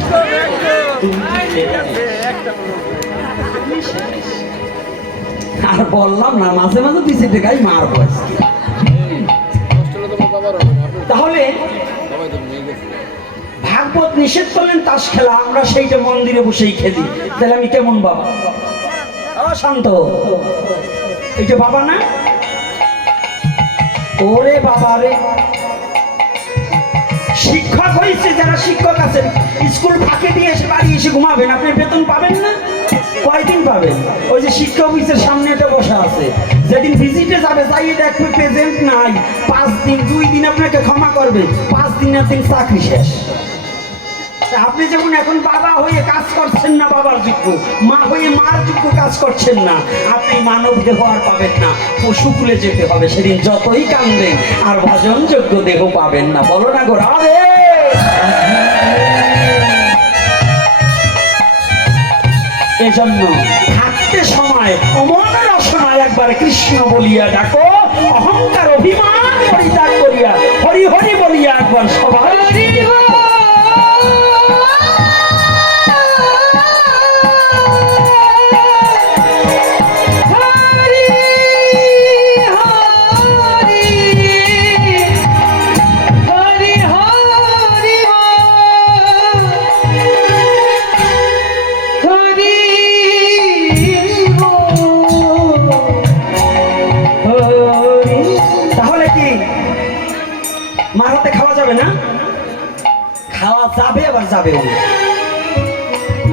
আর বললাম না, মাঝে মাঝে পিছিয়ে টেকাই মারবো। তাহলে ভাগবত নিষেধ করলেন তাস খেলা, আমরা সেইটা মন্দিরে বসেই খেলি, তাহলে আমি কেমন বাবা? শান্ত, এইটা বাবা না? ওরে বাবা রে, শিক্ষক হয়েছে, যারা শিক্ষক আছেন স্কুল ফাঁকে দিয়ে এসে বাড়ি এসে ঘুমাবেন, আপনি বেতন পাবেন না? কয়দিন পাবেন? ওই যে শিক্ষা অফিসের সামনে এটা বসা আছে, যেদিন ভিজিটে যাবে যাইয়ে দেখবে প্রেজেন্ট নাই, 5 দিন 2 দিন আপনাকে ক্ষমা করবে, 5 দিনের দিন চাকরি শেষ। আপনি যেমন এখন বাবা হয়ে কাজ করছেন না বাবার যোগ্য, মা হয়ে মার যোগ্য কাজ করছেন না, আপনি মানব দেহ আর পাবেন না, পশুকুলে যেতে হবে, সেদিন যতই কান্দেন আর ভজন যোগ্য দেহ পাবেন না। বলো না গো রাধে। এজন্য থাকতে সময় অমর রসনায় একবার কৃষ্ণ বলিয়া ডাকো, অহংকার অভিমান পরিত্যাগ করিয়া হরি হরি বলিয়া একবার সবাই মারাতে খাওয়া যাবে না? খাওয়া যাবে, আবার যাবে।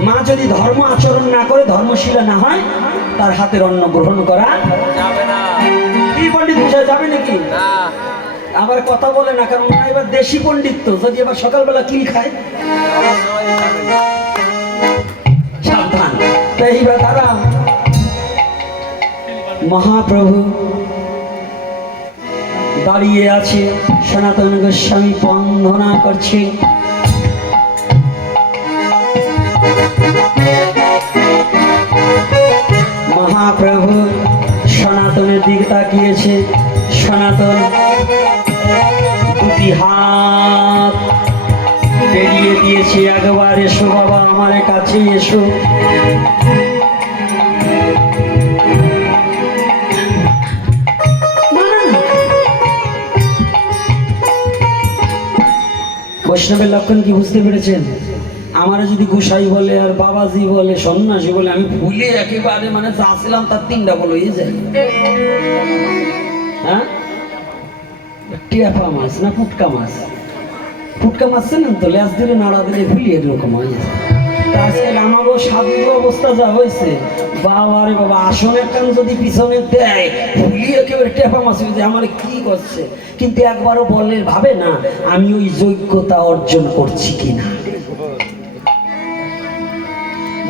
মা যদি ধর্ম আচরণ না করে, ধর্মশীলা না হয়, তার হাতের অন্ন গ্রহণ করা যাবে না। কি পণ্ডিত বিষয় যাবে নাকি? আবার কথা বলে না, কারণ ওরা এবার দেশি পণ্ডিত, তো যদি এবার সকালবেলা কিল খায় সাবধান। এইবার তারা মহাপ্রভু দাঁড়িয়ে আছে, সনাতন গোস্বামী বন্দনা করছে। মহাপ্রভু সনাতনের দিকে তাকিয়েছে। সনাতন দুটি হাত বেরিয়ে দিয়েছে, একবার এসো বাবা, আমার কাছে এসো। বৈষ্ণবের লক্ষণ কি বুঝতে পেরেছেন? আমার যদি গোসাই বলে আর বাবাজি বলে সন্ন্যাসী বলে, আমি ভুলে একেবারে মানে যা ছিলাম তার তিনটা বলে যায়। হ্যাঁ, টিয়াপা মাছ না ফুটকা মাছ? ফুটকা মাছ ছিলেন তো, লেজ দিলে নাড়া দিলে ভুলি এরকম হয়ে যায়। আজকাল আমারও স্বাধীন অবস্থা যা হয়েছে, বাবা রে বাবা, আসনের কান যদি পিছনে দেয় ভুলি একেবারে টেপা মাছ হয়ে যায়। আমার কি করছে, কিন্তু একবারও বলে ভাবে না আমি ওই যোগ্যতা অর্জন করছি কিনা।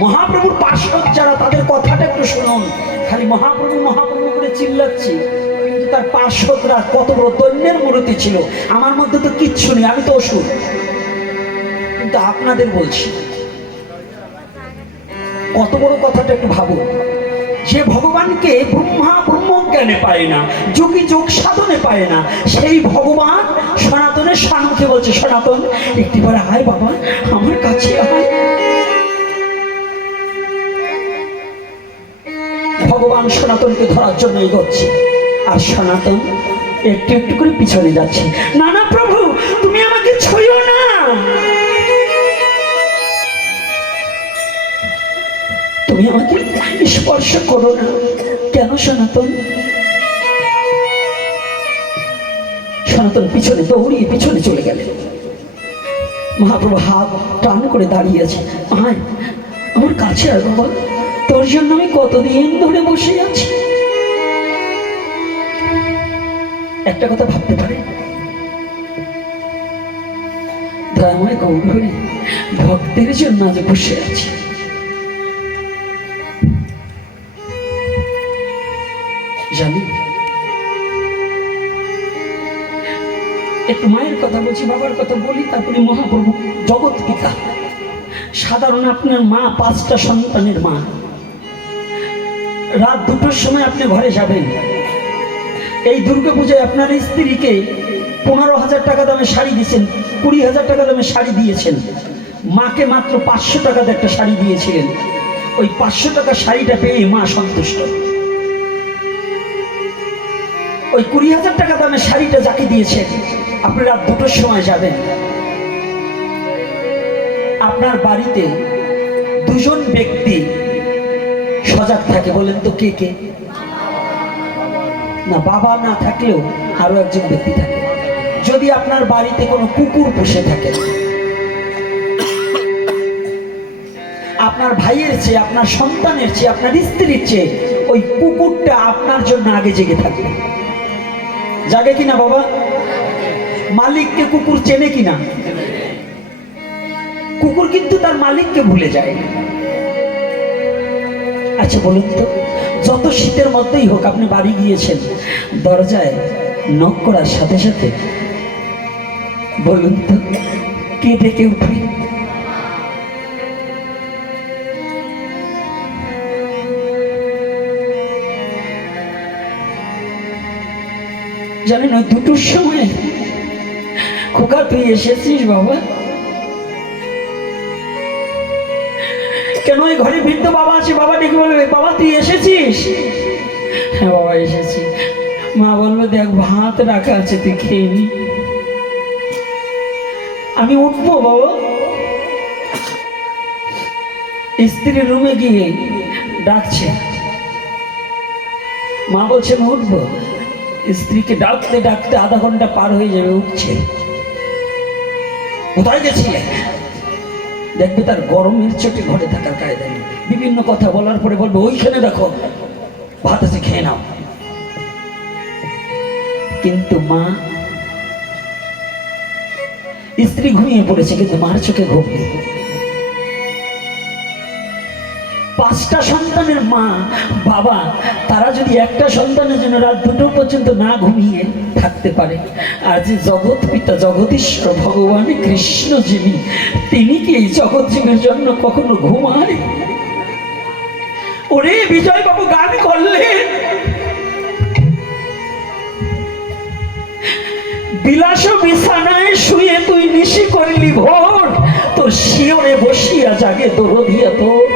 মহাপ্রভুর পার্শ্বদ যারা, তাদের কথাটা একটু শুনুন। খালি মহাপ্রভু মহাপ্রভু করে চিল্লাচ্ছি, কিন্তু তার পার্শ্বদরা কত বড় দৈন্যের মূর্তি ছিল। আমার মধ্যে তো কিচ্ছু নেই, আমি তো অসুর, কিন্তু আপনাদের বলছি কত বড় কথাটা একটু ভাবুন। যে ভগবানকে ব্রহ্মা ব্রহ্ম জ্ঞানে পায় না, যোগী যোগ সাধনে পায় না, সেই ভগবান সনাতনের সম্মুখে বলছে, সনাতন একটিবার আয় বাবা, আমার কাছে আয়। ভগবান সনাতনকে ধরার জন্য এগোচ্ছে, আর সনাতন একটু একটু করে পিছনে যাচ্ছে। না না প্রভু, তুমি আমাকে ছুঁয়ো না, তুমি আমাকে স্পর্শ করো না। কেন সনাতন? সনাতন পিছনে দৌড়িয়ে পিছনে চলে গেলেন। মহাপ্রভু হাত টান করে দাঁড়িয়ে আছে, আয় আমার কাছে আয় বাবা, তোর জন্য আমি কতদিন ধরে বসে আছি। একটা কথা ভাবতে পারে, দয়াময় গৌরহরি ভক্তের জন্য আজ বসে আছি। জানি একটু মায়ের কথা বলছি, বাবার কথা বলি, তারপরে মহাপ্রভু জগৎ পিতা। সাধারণ আপনার মা 5টা সন্তানের মা, রাত 2টোর সময় আপনি ঘরে যাবেন। এই দুর্গাপূজায় আপনার স্ত্রীকে 15,000 টাকা দামে শাড়ি দিয়েছেন, 20,000 টাকা দামে শাড়ি দিয়েছেন। মাকে মাত্র 500 টাকাতে একটা শাড়ি দিয়েছিলেন। ওই 500 টাকা শাড়িটা পেয়ে মা সন্তুষ্ট। ওই 20,000 টাকা দামে শাড়িটা যাকে দিয়েছেন, আপনি রাত 2টোর সময় যাবেন, আপনার বাড়িতে 2জন ব্যক্তি সজাগ থাকে। বলেন তো কে কে? না, বাবা না থাকলেও আরো একজন ব্যক্তি থাকে। যদি আপনার বাড়িতে কোনো কুকুর পুষে থাকে, আপনার ভাইয়ের চেয়ে, আপনার সন্তানের চেয়ে, আপনার স্ত্রীর চেয়ে ওই কুকুরটা আপনার জন্য আগে জেগে থাকবে। জাগে কিনা বাবা? মালিককে কুকুর চেনে কিনা? কুকুর কিন্তু তার মালিককে ভুলে যায়। আচ্ছা বলুন তো, যত শীতের মধ্যেই হোক, আপনি বাড়ি গিয়েছেন, দরজায় নক করার সাথে সাথে বলুন তো কে ডেকে উঠবে? জানেন ওই 2টোর সময়, খোকা তুই এসেছিস বাবা? কেন ওই ঘরে বৃদ্ধ বাবা আছে, বাবা ডেকে বলবে, বাবা তুই এসেছিস? হ্যাঁ বাবা এসেছি। মা বলবে, দেখ ভাত রাখা আছে, তুই খেয়ে নি। আমি উঠবো বাবা। স্ত্রীর রুমে গিয়ে ডাকছে, মা বলছে আমি উঠবো। স্ত্রীকে ডাকতে ডাকতে আধা ঘন্টা পার হয়ে যাবে, উঠছে। কোথায় গেছিলে? দেখবে তার গরমের চোটে ঘরে থাকার কায়দা নেই। বিভিন্ন কথা বলার পরে বলবে, ওইখানে দেখো ভাত আছে, খেয়ে নাও। কিন্তু মা, স্ত্রী ঘুমিয়ে পড়েছে, কিন্তু মার চোখে ঘুম নেই। 5টা সন্তানের মা বাবা, তারা যদি একটা সন্তানের জন্য রাত 2টো পর্যন্ত না ঘুমিয়ে থাকতে পারে, আর যে জগৎ পিতা জগদীশ্বর ভগবান কৃষ্ণ যিনি, তিনি কি এই জগৎ জীবের জন্য কখনো ঘুমায়? ওরে বিজয় বাবু গান করলেন, বিলাস বিছানায় শুয়ে তুই নিশি করলি ভোর, তোর শিওরে বসিয়া জাগে দরদিয়া তোর।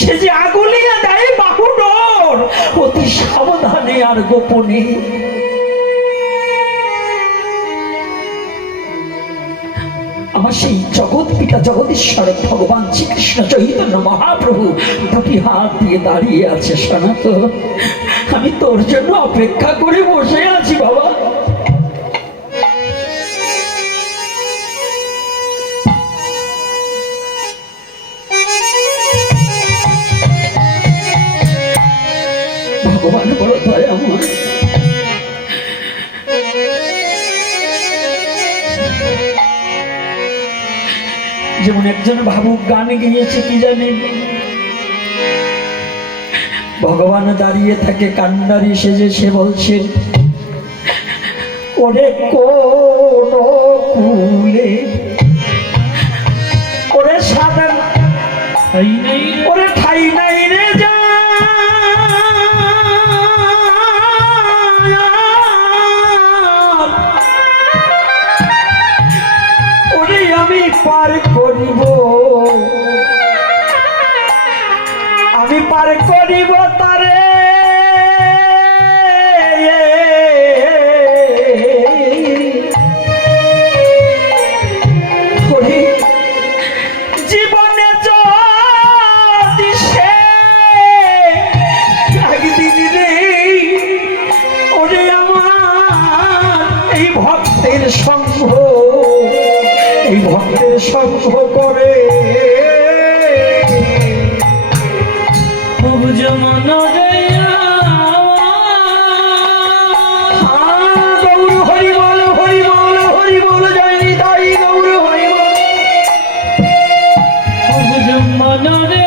সে যে আগুলিয়া দেয় বাহুডোর, অতি সাবধানে আর গোপনে। আমার সেই জগৎ পিতা জগদীশ্বর ভগবান শ্রীকৃষ্ণ চৈতন্য মহাপ্রভু দুটি হাত দিয়ে দাঁড়িয়ে আছে সনাতন। আমি তোর জন্য অপেক্ষা করে বসে আছি বাবা। ভগবান বড় দয়াময়। যেমন একজন ভাবুক গান গিয়েছে কি জানেন, ভগবান দাঁড়িয়ে থাকে কান্ডারি সেজে, সে বলছেন ওরে কোন কুলে ওরে সাদা ওরে ঠাই নাই রে যা, ওরে আমি পার করিব, আমি পার করিব তারে, জীবনে যদি সে একদিন রে ওরে আমার এই ভক্তের সঙ্গ, এই ভক্তের সঙ্গ করে গৌর হরি বল হরি বল হরি বল জয় নিতাই গৌর হরি বল রে।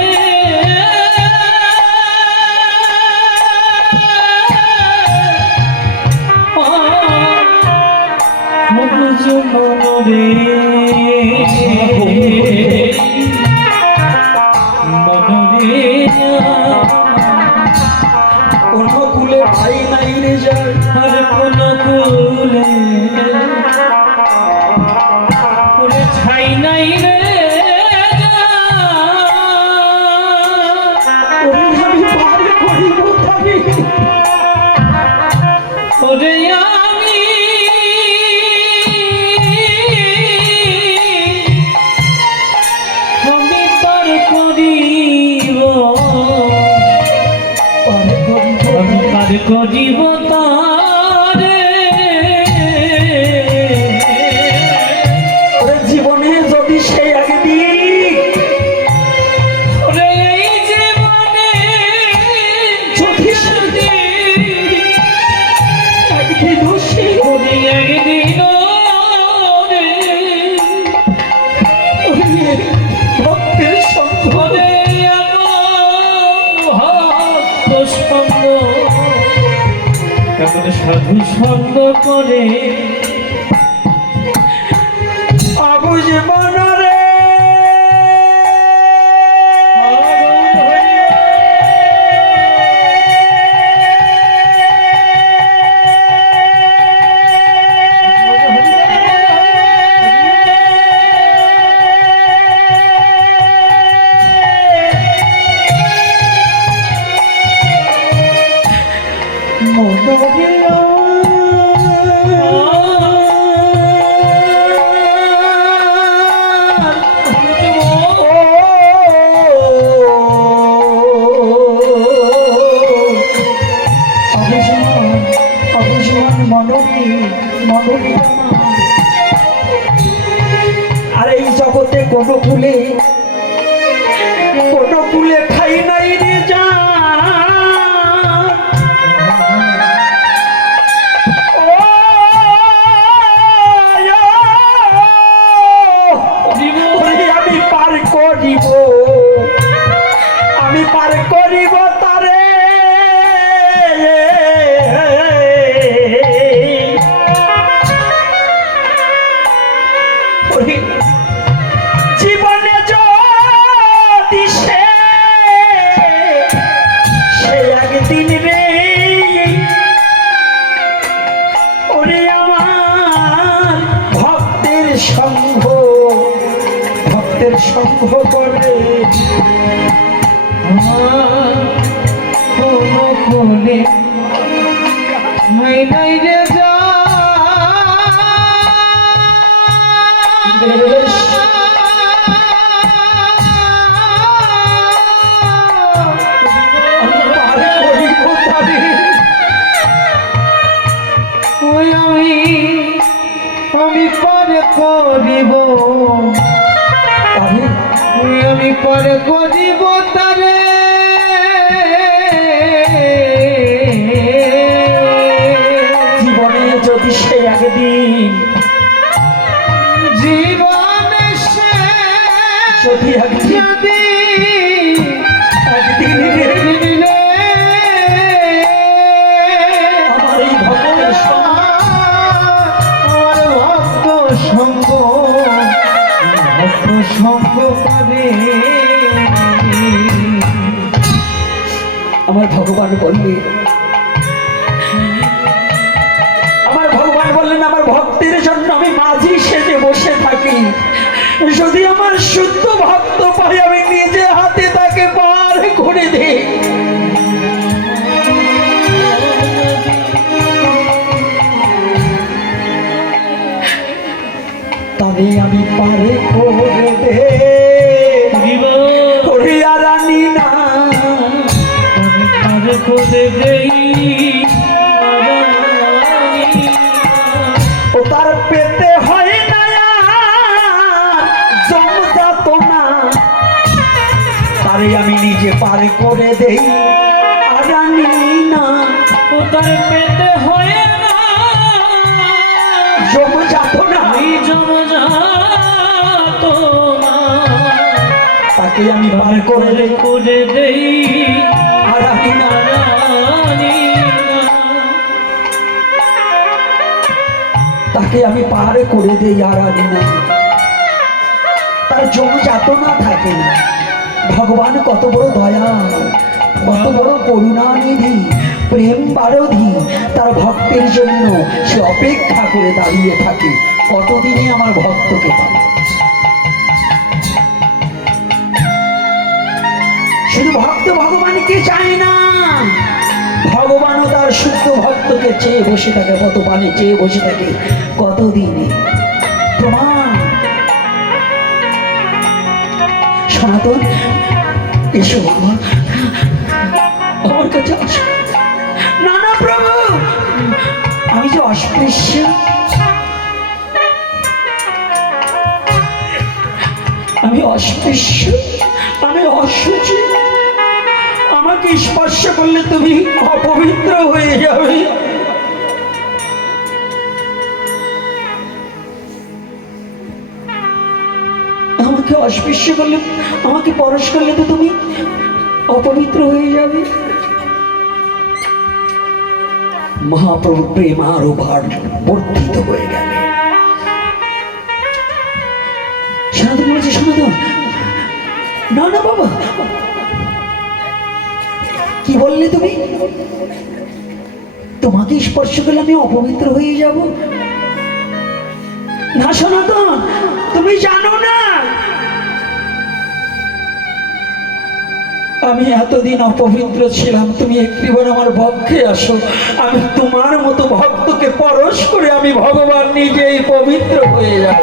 কোন কুলে ভাই নাই রে যার, আর কোন কুলে ওরে ঠাই নাই রে, ওরে আমি পার করিব তারে, ওরে আমি পার করিব, আমি পার করিব তারে। ওরে জীবনে যদি সে একদিন ওরে এই জীবনে যদি একদিন সে ওরে একদিন ভক্তের সঙ্গে সাধু সঙ্গ করে আবুজ বনরে আর এই জগতে কোনো কুলে ঠাই নাই রে যা, আমি পার করিব, আমি পার করিব তারে। জীবনে যদি সে কোনো কোলে নাই রে যা বেশ, আমি পারে করিব তারে। ওই আমি পারে করিব তারে ওই আমি পারে করিব তারে জীবনে যদি সে একদিন জীবনে সে যদি একদিন যদি একদিন দিলে আমার এই ভক্তের সঙ্গে আমার ভক্ত সঙ্গ পাবে আমার ভগবান বললেন, আমার ভগবান বললেন আমার ভক্তের জন্য আমি মাঝি সেজে বসে থাকি, যদি আমার শুদ্ধ ভক্ত পাই আমি নিজে হাতে তাকে পার করে দিই। তবে আমি পারে করে দে করিয়া রানী না পারে করে দেই ও তার পেতে হয় না জমজাত না, তারে আমি নিজে পারে করে দেই আর রানী না। ও তার পেতে হয় না জমজাত না, জমজাত না তাকে আমি পার করে দেই করে দেই আর রানী না। তাকে আমি পার করে দেই আর রানী না, তার জমজাত না থাকে না। ভগবান কত বড় দয়া, কত বড় করুণানিধি, প্রেম বারধি, তার ভক্তের জন্য সে অপেক্ষা করে দাঁড়িয়ে থাকে কতদিনে আমার ভক্তকে পাবে। শুধু ভক্ত ভগবানকে চায় না, ভগবানও তার শুদ্ধ ভক্তকে চেয়ে বসে থাকে, কত পানে চেয়ে বসে থাকে কতদিনে। প্রমাণ সনাতন, এসো বাবা, আমার কাছে আসো। না না প্রভু, আমি যে অস্পৃশ্য, আমি অস্পৃশ্য, আমি অশুচি, আমাকে স্পর্শ করলে তুমি অপবিত্র হয়ে যাবে। আমাকে অস্পৃশ্য করলে, আমাকে পরশ করলে তো তুমি অপবিত্র হয়ে যাবে। মহাপ্রভু প্রেম আরো বর্ধিত হয়ে গেল। সনাতন বলেছে, সনাতন না না বাবা, কি বললে তুমি? তোমাকে স্পর্শ করলে আমি অপবিত্র হয়ে যাব? না সনাতন, তুমি জানো না আমি এতদিন অপবিত্র ছিলাম, তুমি একটিবার আমার পক্ষে আসো, আমি তোমার মতো ভক্তকে পরশ করে আমি ভগবান নিজেই পবিত্র হয়ে যাব।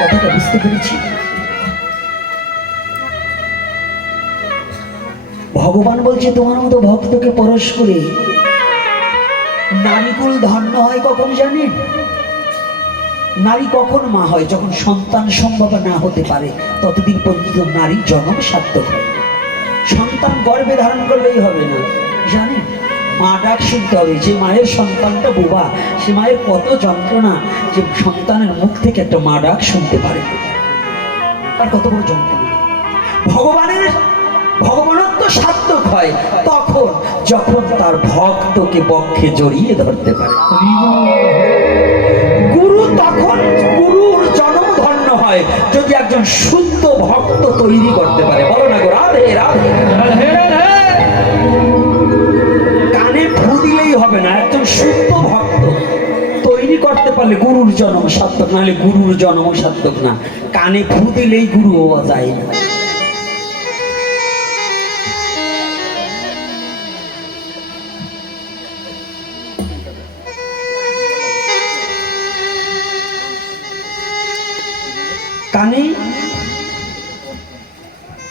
কথাটা বুঝতে পেরেছি? ভগবান বলছে তোমার মতো ভক্তকে পরশ করে নারীকুল ধন্য হয় কখন জানেন? নারী কখন মা হয়? যখন সন্তান সম্ভব না হতে পারে ততদিন পর্যন্ত নারীর জন্ম সার্থক হয়। সন্তান গর্ভে ধারণ করলেই হবে না, জানেন? মা ডাক শুনতে হবে। যে মায়ের সন্তানটা বোবা, সে মায়ের কত যন্ত্রণা যে সন্তানের মুখ থেকে একটা মা ডাক শুনতে পারে, আর কত বড় যন্ত্রণা। ভগবানত্ব সার্থক হয় তখন যখন তার ভক্তকে বক্ষে জড়িয়ে ধরতে পারে। গুরু তখন গুরুর জন্ম ধন্য হয় যদি একজন শুদ্ধ ভক্ত তৈরি করতে পারে। বলো না গো রাধে রাধে। রাধে রাধে। কানে ফু দিলেই হবে না, একজন শুদ্ধ ভক্ত তৈরি করতে পারলে গুরুর জন্ম সার্থক, নাহলে গুরুর জন্ম সার্থক না। কানে ফু দিলেই গুরু হওয়া যায় না। কানে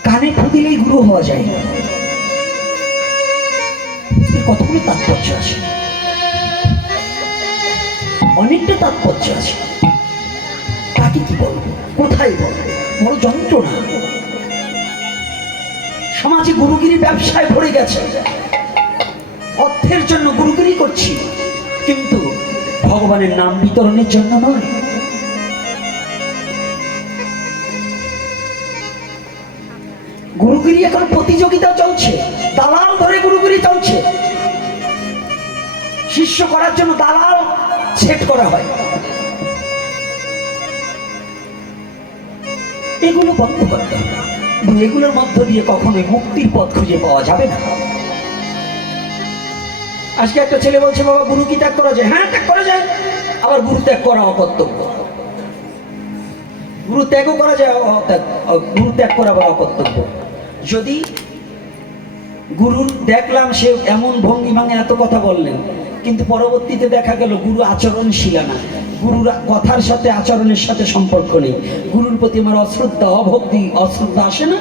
কানে ফু দিলেই গুরু হওয়া যায় না। কতগুলো তাৎপর্য আছে, অনেকটা তাৎপর্য আছে। তাকে কি বলবো, কোথায় বলবো, বড় যন্ত্রণা। সমাজে গুরুগিরি ব্যবসায় ভরে গেছে, অর্থের জন্য গুরুগিরি করছি, কিন্তু ভগবানের নাম বিতরণের জন্য নয়। গুরুগিরি এখন প্রতিযোগিতা চলছে, দালাল ধরে গুরুগিরি চলছে। শিষ্য করার জন্য দালাল সেট করা হয়। এগুলো বন্ধ করতে হবে। এগুলোর মধ্য দিয়ে কখনোই মুক্তির পথ খুঁজে পাওয়া যাবে না। আজকে একটা ছেলে বলছে বাবা গুরু কি ত্যাগ করা যায়? হ্যাঁ ত্যাগ করা যায়। আবার গুরু ত্যাগ করা অকর্তব্য। গুরু ত্যাগও করা যায়, গুরু ত্যাগ করা আবার অকর্তব্য। যদি গুরুর দেখলাম সে এমন ভঙ্গি ভাঙে এত কথা বললেন, কিন্তু পরবর্তীতে দেখা গেল গুরু আচরণশীল না, গুরুর কথার সাথে আচরণের সাথে সম্পর্ক নেই, গুরুর প্রতি আমার অশ্রদ্ধা অভক্তি অশ্রদ্ধা আসে না,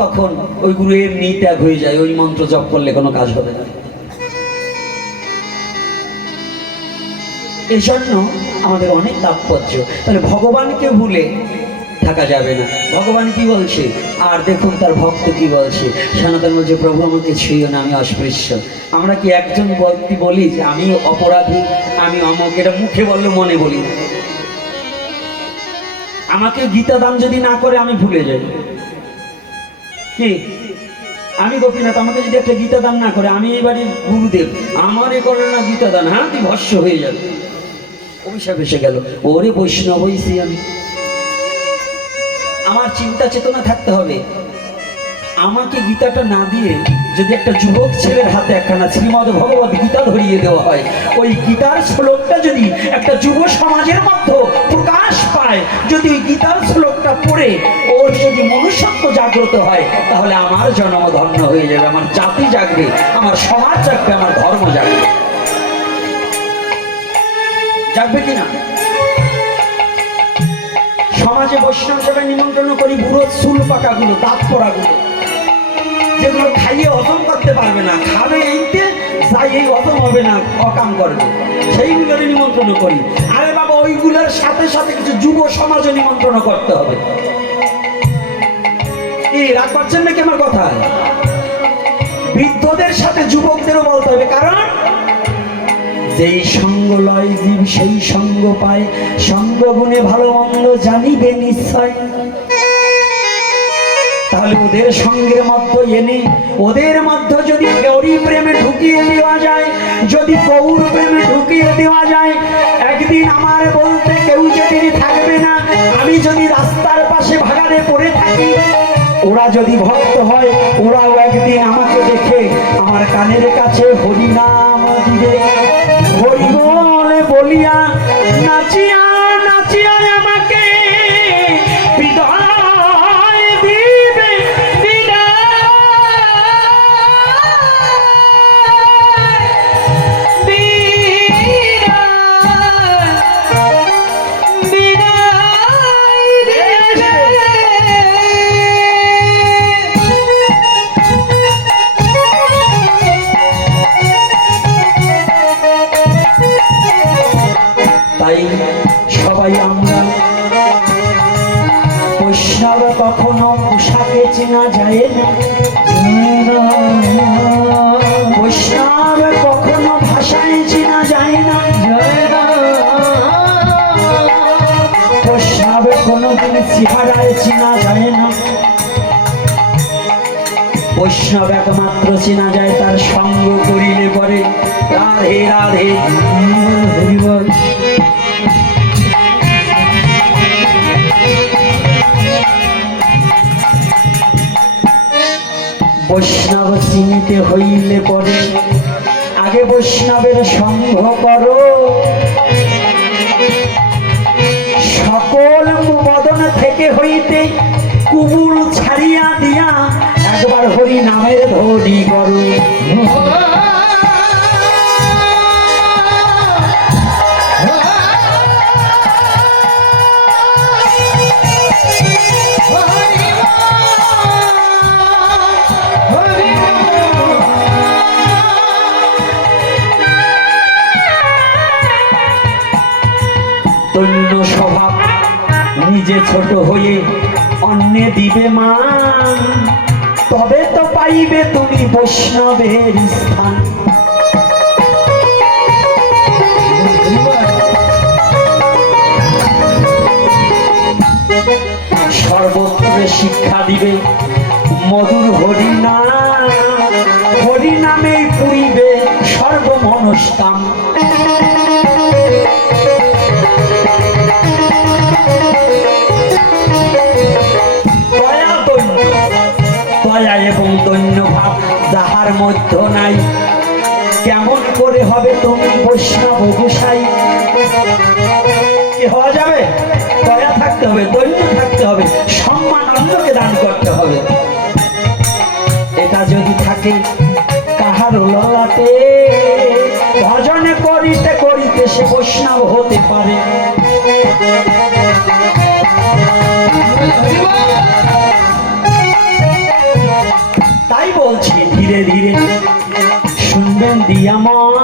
তখন ওই গুরু এমনি ত্যাগ হয়ে যায়। ওই মন্ত্র জপ করলে কোনো কাজ হবে না। এই জন্য আমাদের অনেক তাৎপর্য। তাহলে ভগবানকে ভুলে থাকা যাবে না। ভগবান কি বলছে, আর দেখুন তার ভক্ত কি বলছে। সনাতন বলছে প্রভু আমাকে ছুঁয়ো না, আমি অস্পৃশ্য। আমরা কি একজন ব্যক্তি বলি যে আমি অপরাধী, আমি অমক? এটা মুখে বললে মনে বলি না। আমাকে গীতা দান যদি না করে আমি ভুলে যাই। কি আমি গোপীনাথ, আমাকে যদি একটা গীতা দান না করে, আমি এই বাড়ির গুরুদেব, আমার এ করে না গীতা দান, হ্যাঁ তুই ভস্য হয়ে যাবে, অভিশাপ এসে গেল। ওরে বৈষ্ণব হইছি আমি। আমার চিন্তা চেতনা থাকতে হবে। আমাকে গীতাটা না দিয়ে যদি একটা যুবক ছেলের হাতে একখানা শ্রীমদ ভগবত গীতা ধরিয়ে দেওয়া হয়, ওই গীতার শ্লোকটা যদি একটা যুব সমাজের মধ্যে প্রকাশ পায়, যদি ওই গীতার শ্লোকটা পড়ে ওর যদি মনুষ্যত্ব জাগ্রত হয়, তাহলে আমার জন্ম ধন্য হয়ে যাবে, আমার জাতি জাগবে, আমার সমাজ জাগবে, আমার ধর্ম জাগবে। জাগবে কিনা? সমাজে বৈষ্ণব সভায় নিমন্ত্রণ করি বুড়ো চুল পাকাগুলো, দাঁত পড়াগুলো, যেগুলো খাইয়ে হজম করতে পারবে না, খাবে এইতে যাই এই হজম হবে না, অকাম করবে, সেইগুলোর নিমন্ত্রণ করি। আরে বাবা ওইগুলোর সাথে সাথে কিছু যুব সমাজও নিমন্ত্রণ করতে হবে। কি রাগ পাচ্ছেন নাকি আমার কথা? বৃদ্ধদের সাথে যুবকদেরও বলতে হবে, কারণ যেই সঙ্গ লয় জীব সেই সঙ্গ পায়, সঙ্গ গুণে ভালো মন্দ জানিবে নিশ্চয়। তাহলে ওদের সঙ্গের মধ্যে এনে ওদের মধ্যে যদি গৌরী প্রেমে ঢুকিয়ে দেওয়া যায়, যদি গৌর প্রেমে ঢুকিয়ে দেওয়া যায়, একদিন আমার বলতে কেউ যেদিন থাকবে না। আমি যদি রাস্তার পাশে ভাগাড়ে পড়ে থাকি, ওরা যদি ভক্ত হয়, ওরাও একদিন আমাকে দেখে আমার কানের কাছে হরিনাম দিবে। হরি বলে বলিয়া নাচিয়া নাচিয়া আমাকে বিদায় দিবে, তাই সবাই আমরা বৈষ্ণব কখনো পোশাকে চেনা যায় না, বৈষ্ণব কখনো ভাষায় চেনা যায় না, বৈষ্ণব কোনোদিন চেহারায় চেনা যায় না। বৈষ্ণব একমাত্র চেনা যায় তার সঙ্গ করিলে পরে। রাধে রাধে। বৈষ্ণব চিনিতে হইলে পরে আগে বৈষ্ণবের সঙ্গ করো, সকল বদন থেকে হইতে কুবুল ছাড়িয়া দিয়া একবার হরি নামের ধ্বনি করো। দৈন্য স্বভাব নিজে ছোট হয়ে অন্যে দিবে মান, তবে তো পাইবে তুমি বৈষ্ণবের স্থান। সর্বত্র শিক্ষা দিবে মধুর হরিনাম, হরিনামে পুরিবে সর্বমনস্কাম। দয়া এবং দৈন্য ভাব যাহার মধ্য নাই, কেমন করে হবে তুমি বৈষ্ণব গোসাই? কি হওয়া যাবে? দয়া থাকতে হবে, দৈন্য থাকতে হবে, সম্মান অন্যকে দান করতে হবে। এটা যদি থাকে কাহার ললাটে, ভজনে করিতে করিতে সে বৈষ্ণব হতে পারে। তাই বলছি ধীরে ধীরে শুনবেন দিয়া মন,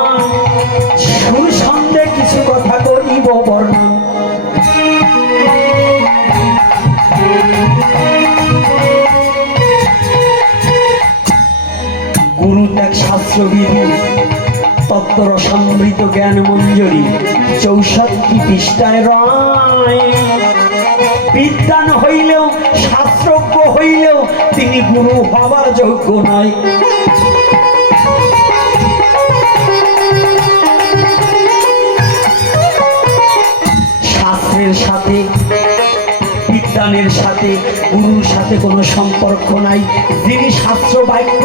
সুর সন্দেহ কিছু কথা করিব বর্ণন। গুরু ত্যাগ শাস্ত্রবিধি তত্ত্ব রসামৃত জ্ঞান মঞ্জরি 64 পৃষ্ঠায় রায়। বিদ্বান হইলেও শাস্ত্রজ্ঞ হইলেও তিনি গুরু হবার যোগ্য নয়। শাস্ত্রের সাথে বিজ্ঞানের সাথে গুরুর সাথে কোনো সম্পর্ক নাই। যিনি শাস্ত্র বাক্য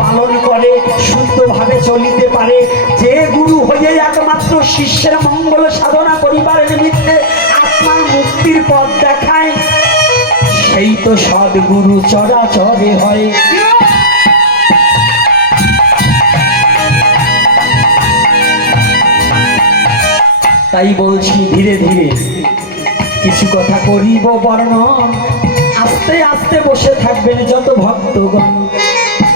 পালন করে শুদ্ধভাবে চলিতে পারে, যে গুরু হয়ে একমাত্র শিষ্যের মঙ্গল সাধনা করিবার নিমিত্তে আত্মার মুক্তির পথ দেখায়, সেই তো সদ্গুরু চরাচরে হয়। তাই বলছি ধীরে ধীরে কিছু কথা করিব বর্ণন। আস্তে আস্তে বসে থাকবেন যত ভক্তগণ।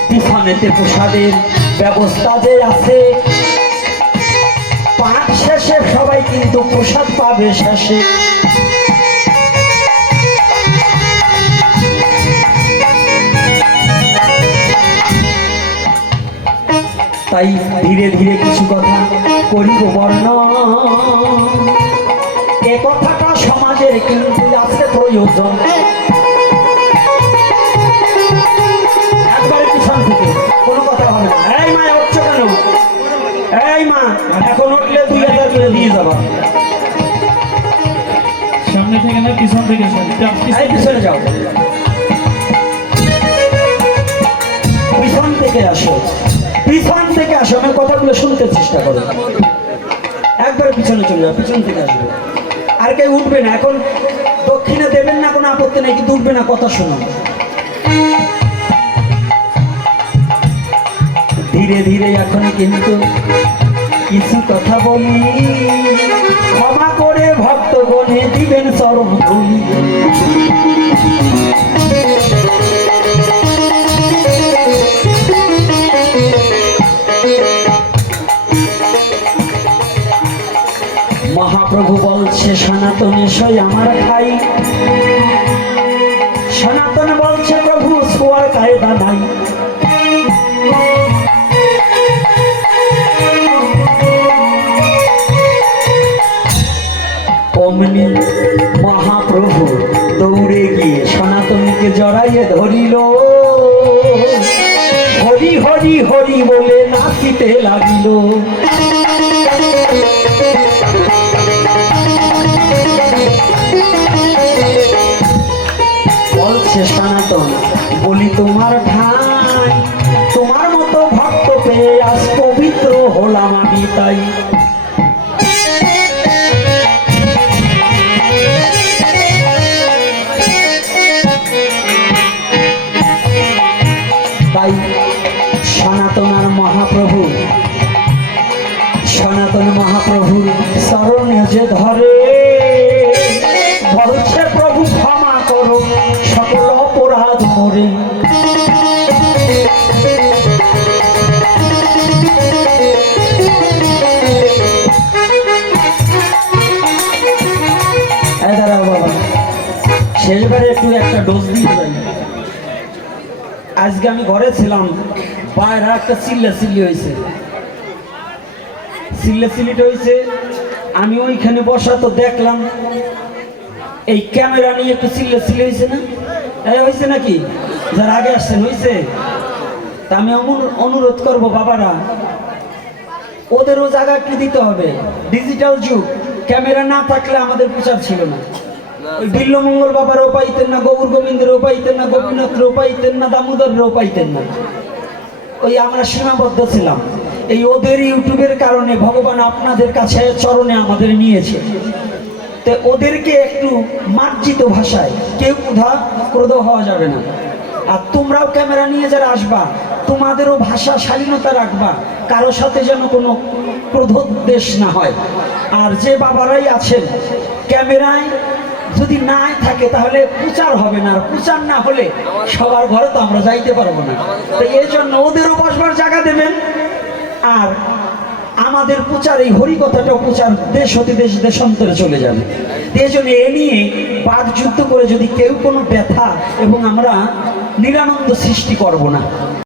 পিছনেতে প্রসাদের ব্যবস্থা যে আছে, পাঠ শেষে সবাই কিন্তু প্রসাদ পাবে শেষে। তাই ধীরে ধীরে কিছু কথা করিব বর্ণন। এ কথাটা সমাজের কিন্তু আছে প্রয়োজন। একবারে পিছন থেকে কোনো কথা হবে না। এই মা উঠছ কেন? এই মা এখন উঠলে 2000 করে দিয়ে যাবা। সামনে থেকে না পিছন থেকে? এই পিছনে যাও, পিছন থেকে আসো, পিছন থেকে আসো। আমার কথাগুলো শুনতে চেষ্টা করো। একবারে পিছনে চলে যাও, পিছন থেকে আসবে। আর কেউ উঠবে না। এখন দক্ষিণে দেবেন না, কোনো আপত্তি নেই, কিন্তু উঠবে না, কথা শোনো। ধীরে ধীরে এখন কিন্তু কিছু কথা বলি, ক্ষমা করে ভক্তগণে দিবেন চরণ ধুলি। মহাপ্রভু বলছে সনাতন এসই আমার ভাই। সনাতন বলছে প্রভু শোয়ার কায়দা নাই। অমনি মহাপ্রভু দৌড়ে গিয়ে সনাতনকে জড়াইয়ে ধরিল। হরি হরি হরি বলে নাচিতে লাগিল। বলছে সনাতন বলি তোমার ঠাই, নাই, তোমার মতো ভক্ত পেয়ে আজ পবিত্র হলাম আমি তাই। তাই সনাতনার মহাপ্রভু, সনাতন মহাপ্রভুর চরণে যে ধরে, বলছে প্রভু ক্ষমা করো সকল অপরাধ মোরে। দাঁড়াও বাবা, শেষবারে একটু একটা ডোজ দিয়ে যাই। আজকে আমি ঘরে ছিলাম, বাইরে একটা চিল্লাচিল্লি হয়েছে, চিল্লাচিল্লিটা হয়েছে, আমি ওইখানে বসা তো দেখলাম এই ক্যামেরা নিয়ে একটু চিল্লাচিল্লি হয়েছে না? হয়েছে নাকি? যারা আগে আসছেন হয়েছে? তা আমি অনুরোধ করব বাবারা, ওদেরও জায়গা একটু দিতে হবে। ডিজিটাল যুগ, ক্যামেরা না থাকলে আমাদের প্রচার ছিল না। ওই বিল্লমঙ্গল বাবারও পাইতেন না, গৌর গোবিন্দেরও পাইতেন না, গোপীনাথেরও পাইতেন না, দামোদরেরও পাইতেন না। ওই আমরা সীমাবদ্ধ ছিলাম। এই ওদের ইউটিউবের কারণে ভগবান আপনাদের কাছে চরণে আমাদের নিয়েছে। তো ওদেরকে একটু মার্জিত ভাষায়, কেউ ক্রোধ হওয়া যাবে না। আর তোমরাও ক্যামেরা নিয়ে যারা আসবা, তোমাদেরও ভাষা শালীনতা রাখবা, কারো সাথে যেন কোনো ক্রোধোদ্দেশ না হয়। আর যে বাবারাই আছেন, ক্যামেরায় যদি নাই থাকে তাহলে প্রচার হবে না, আর প্রচার না হলে সবার ঘরে তো আমরা যাইতে পারবো না। তো এই জন্য ওদেরও বসবার জায়গা দেবেন। আর আমাদের প্রচার, এই হরিকথাটাও প্রচার দেশ হতে দেশ দেশান্তরে চলে যাবে। এই জন্য এ নিয়ে বাকযুদ্ধ করে যদি কেউ কোনো ব্যথা, এবং আমরা নিরানন্দ সৃষ্টি করব না।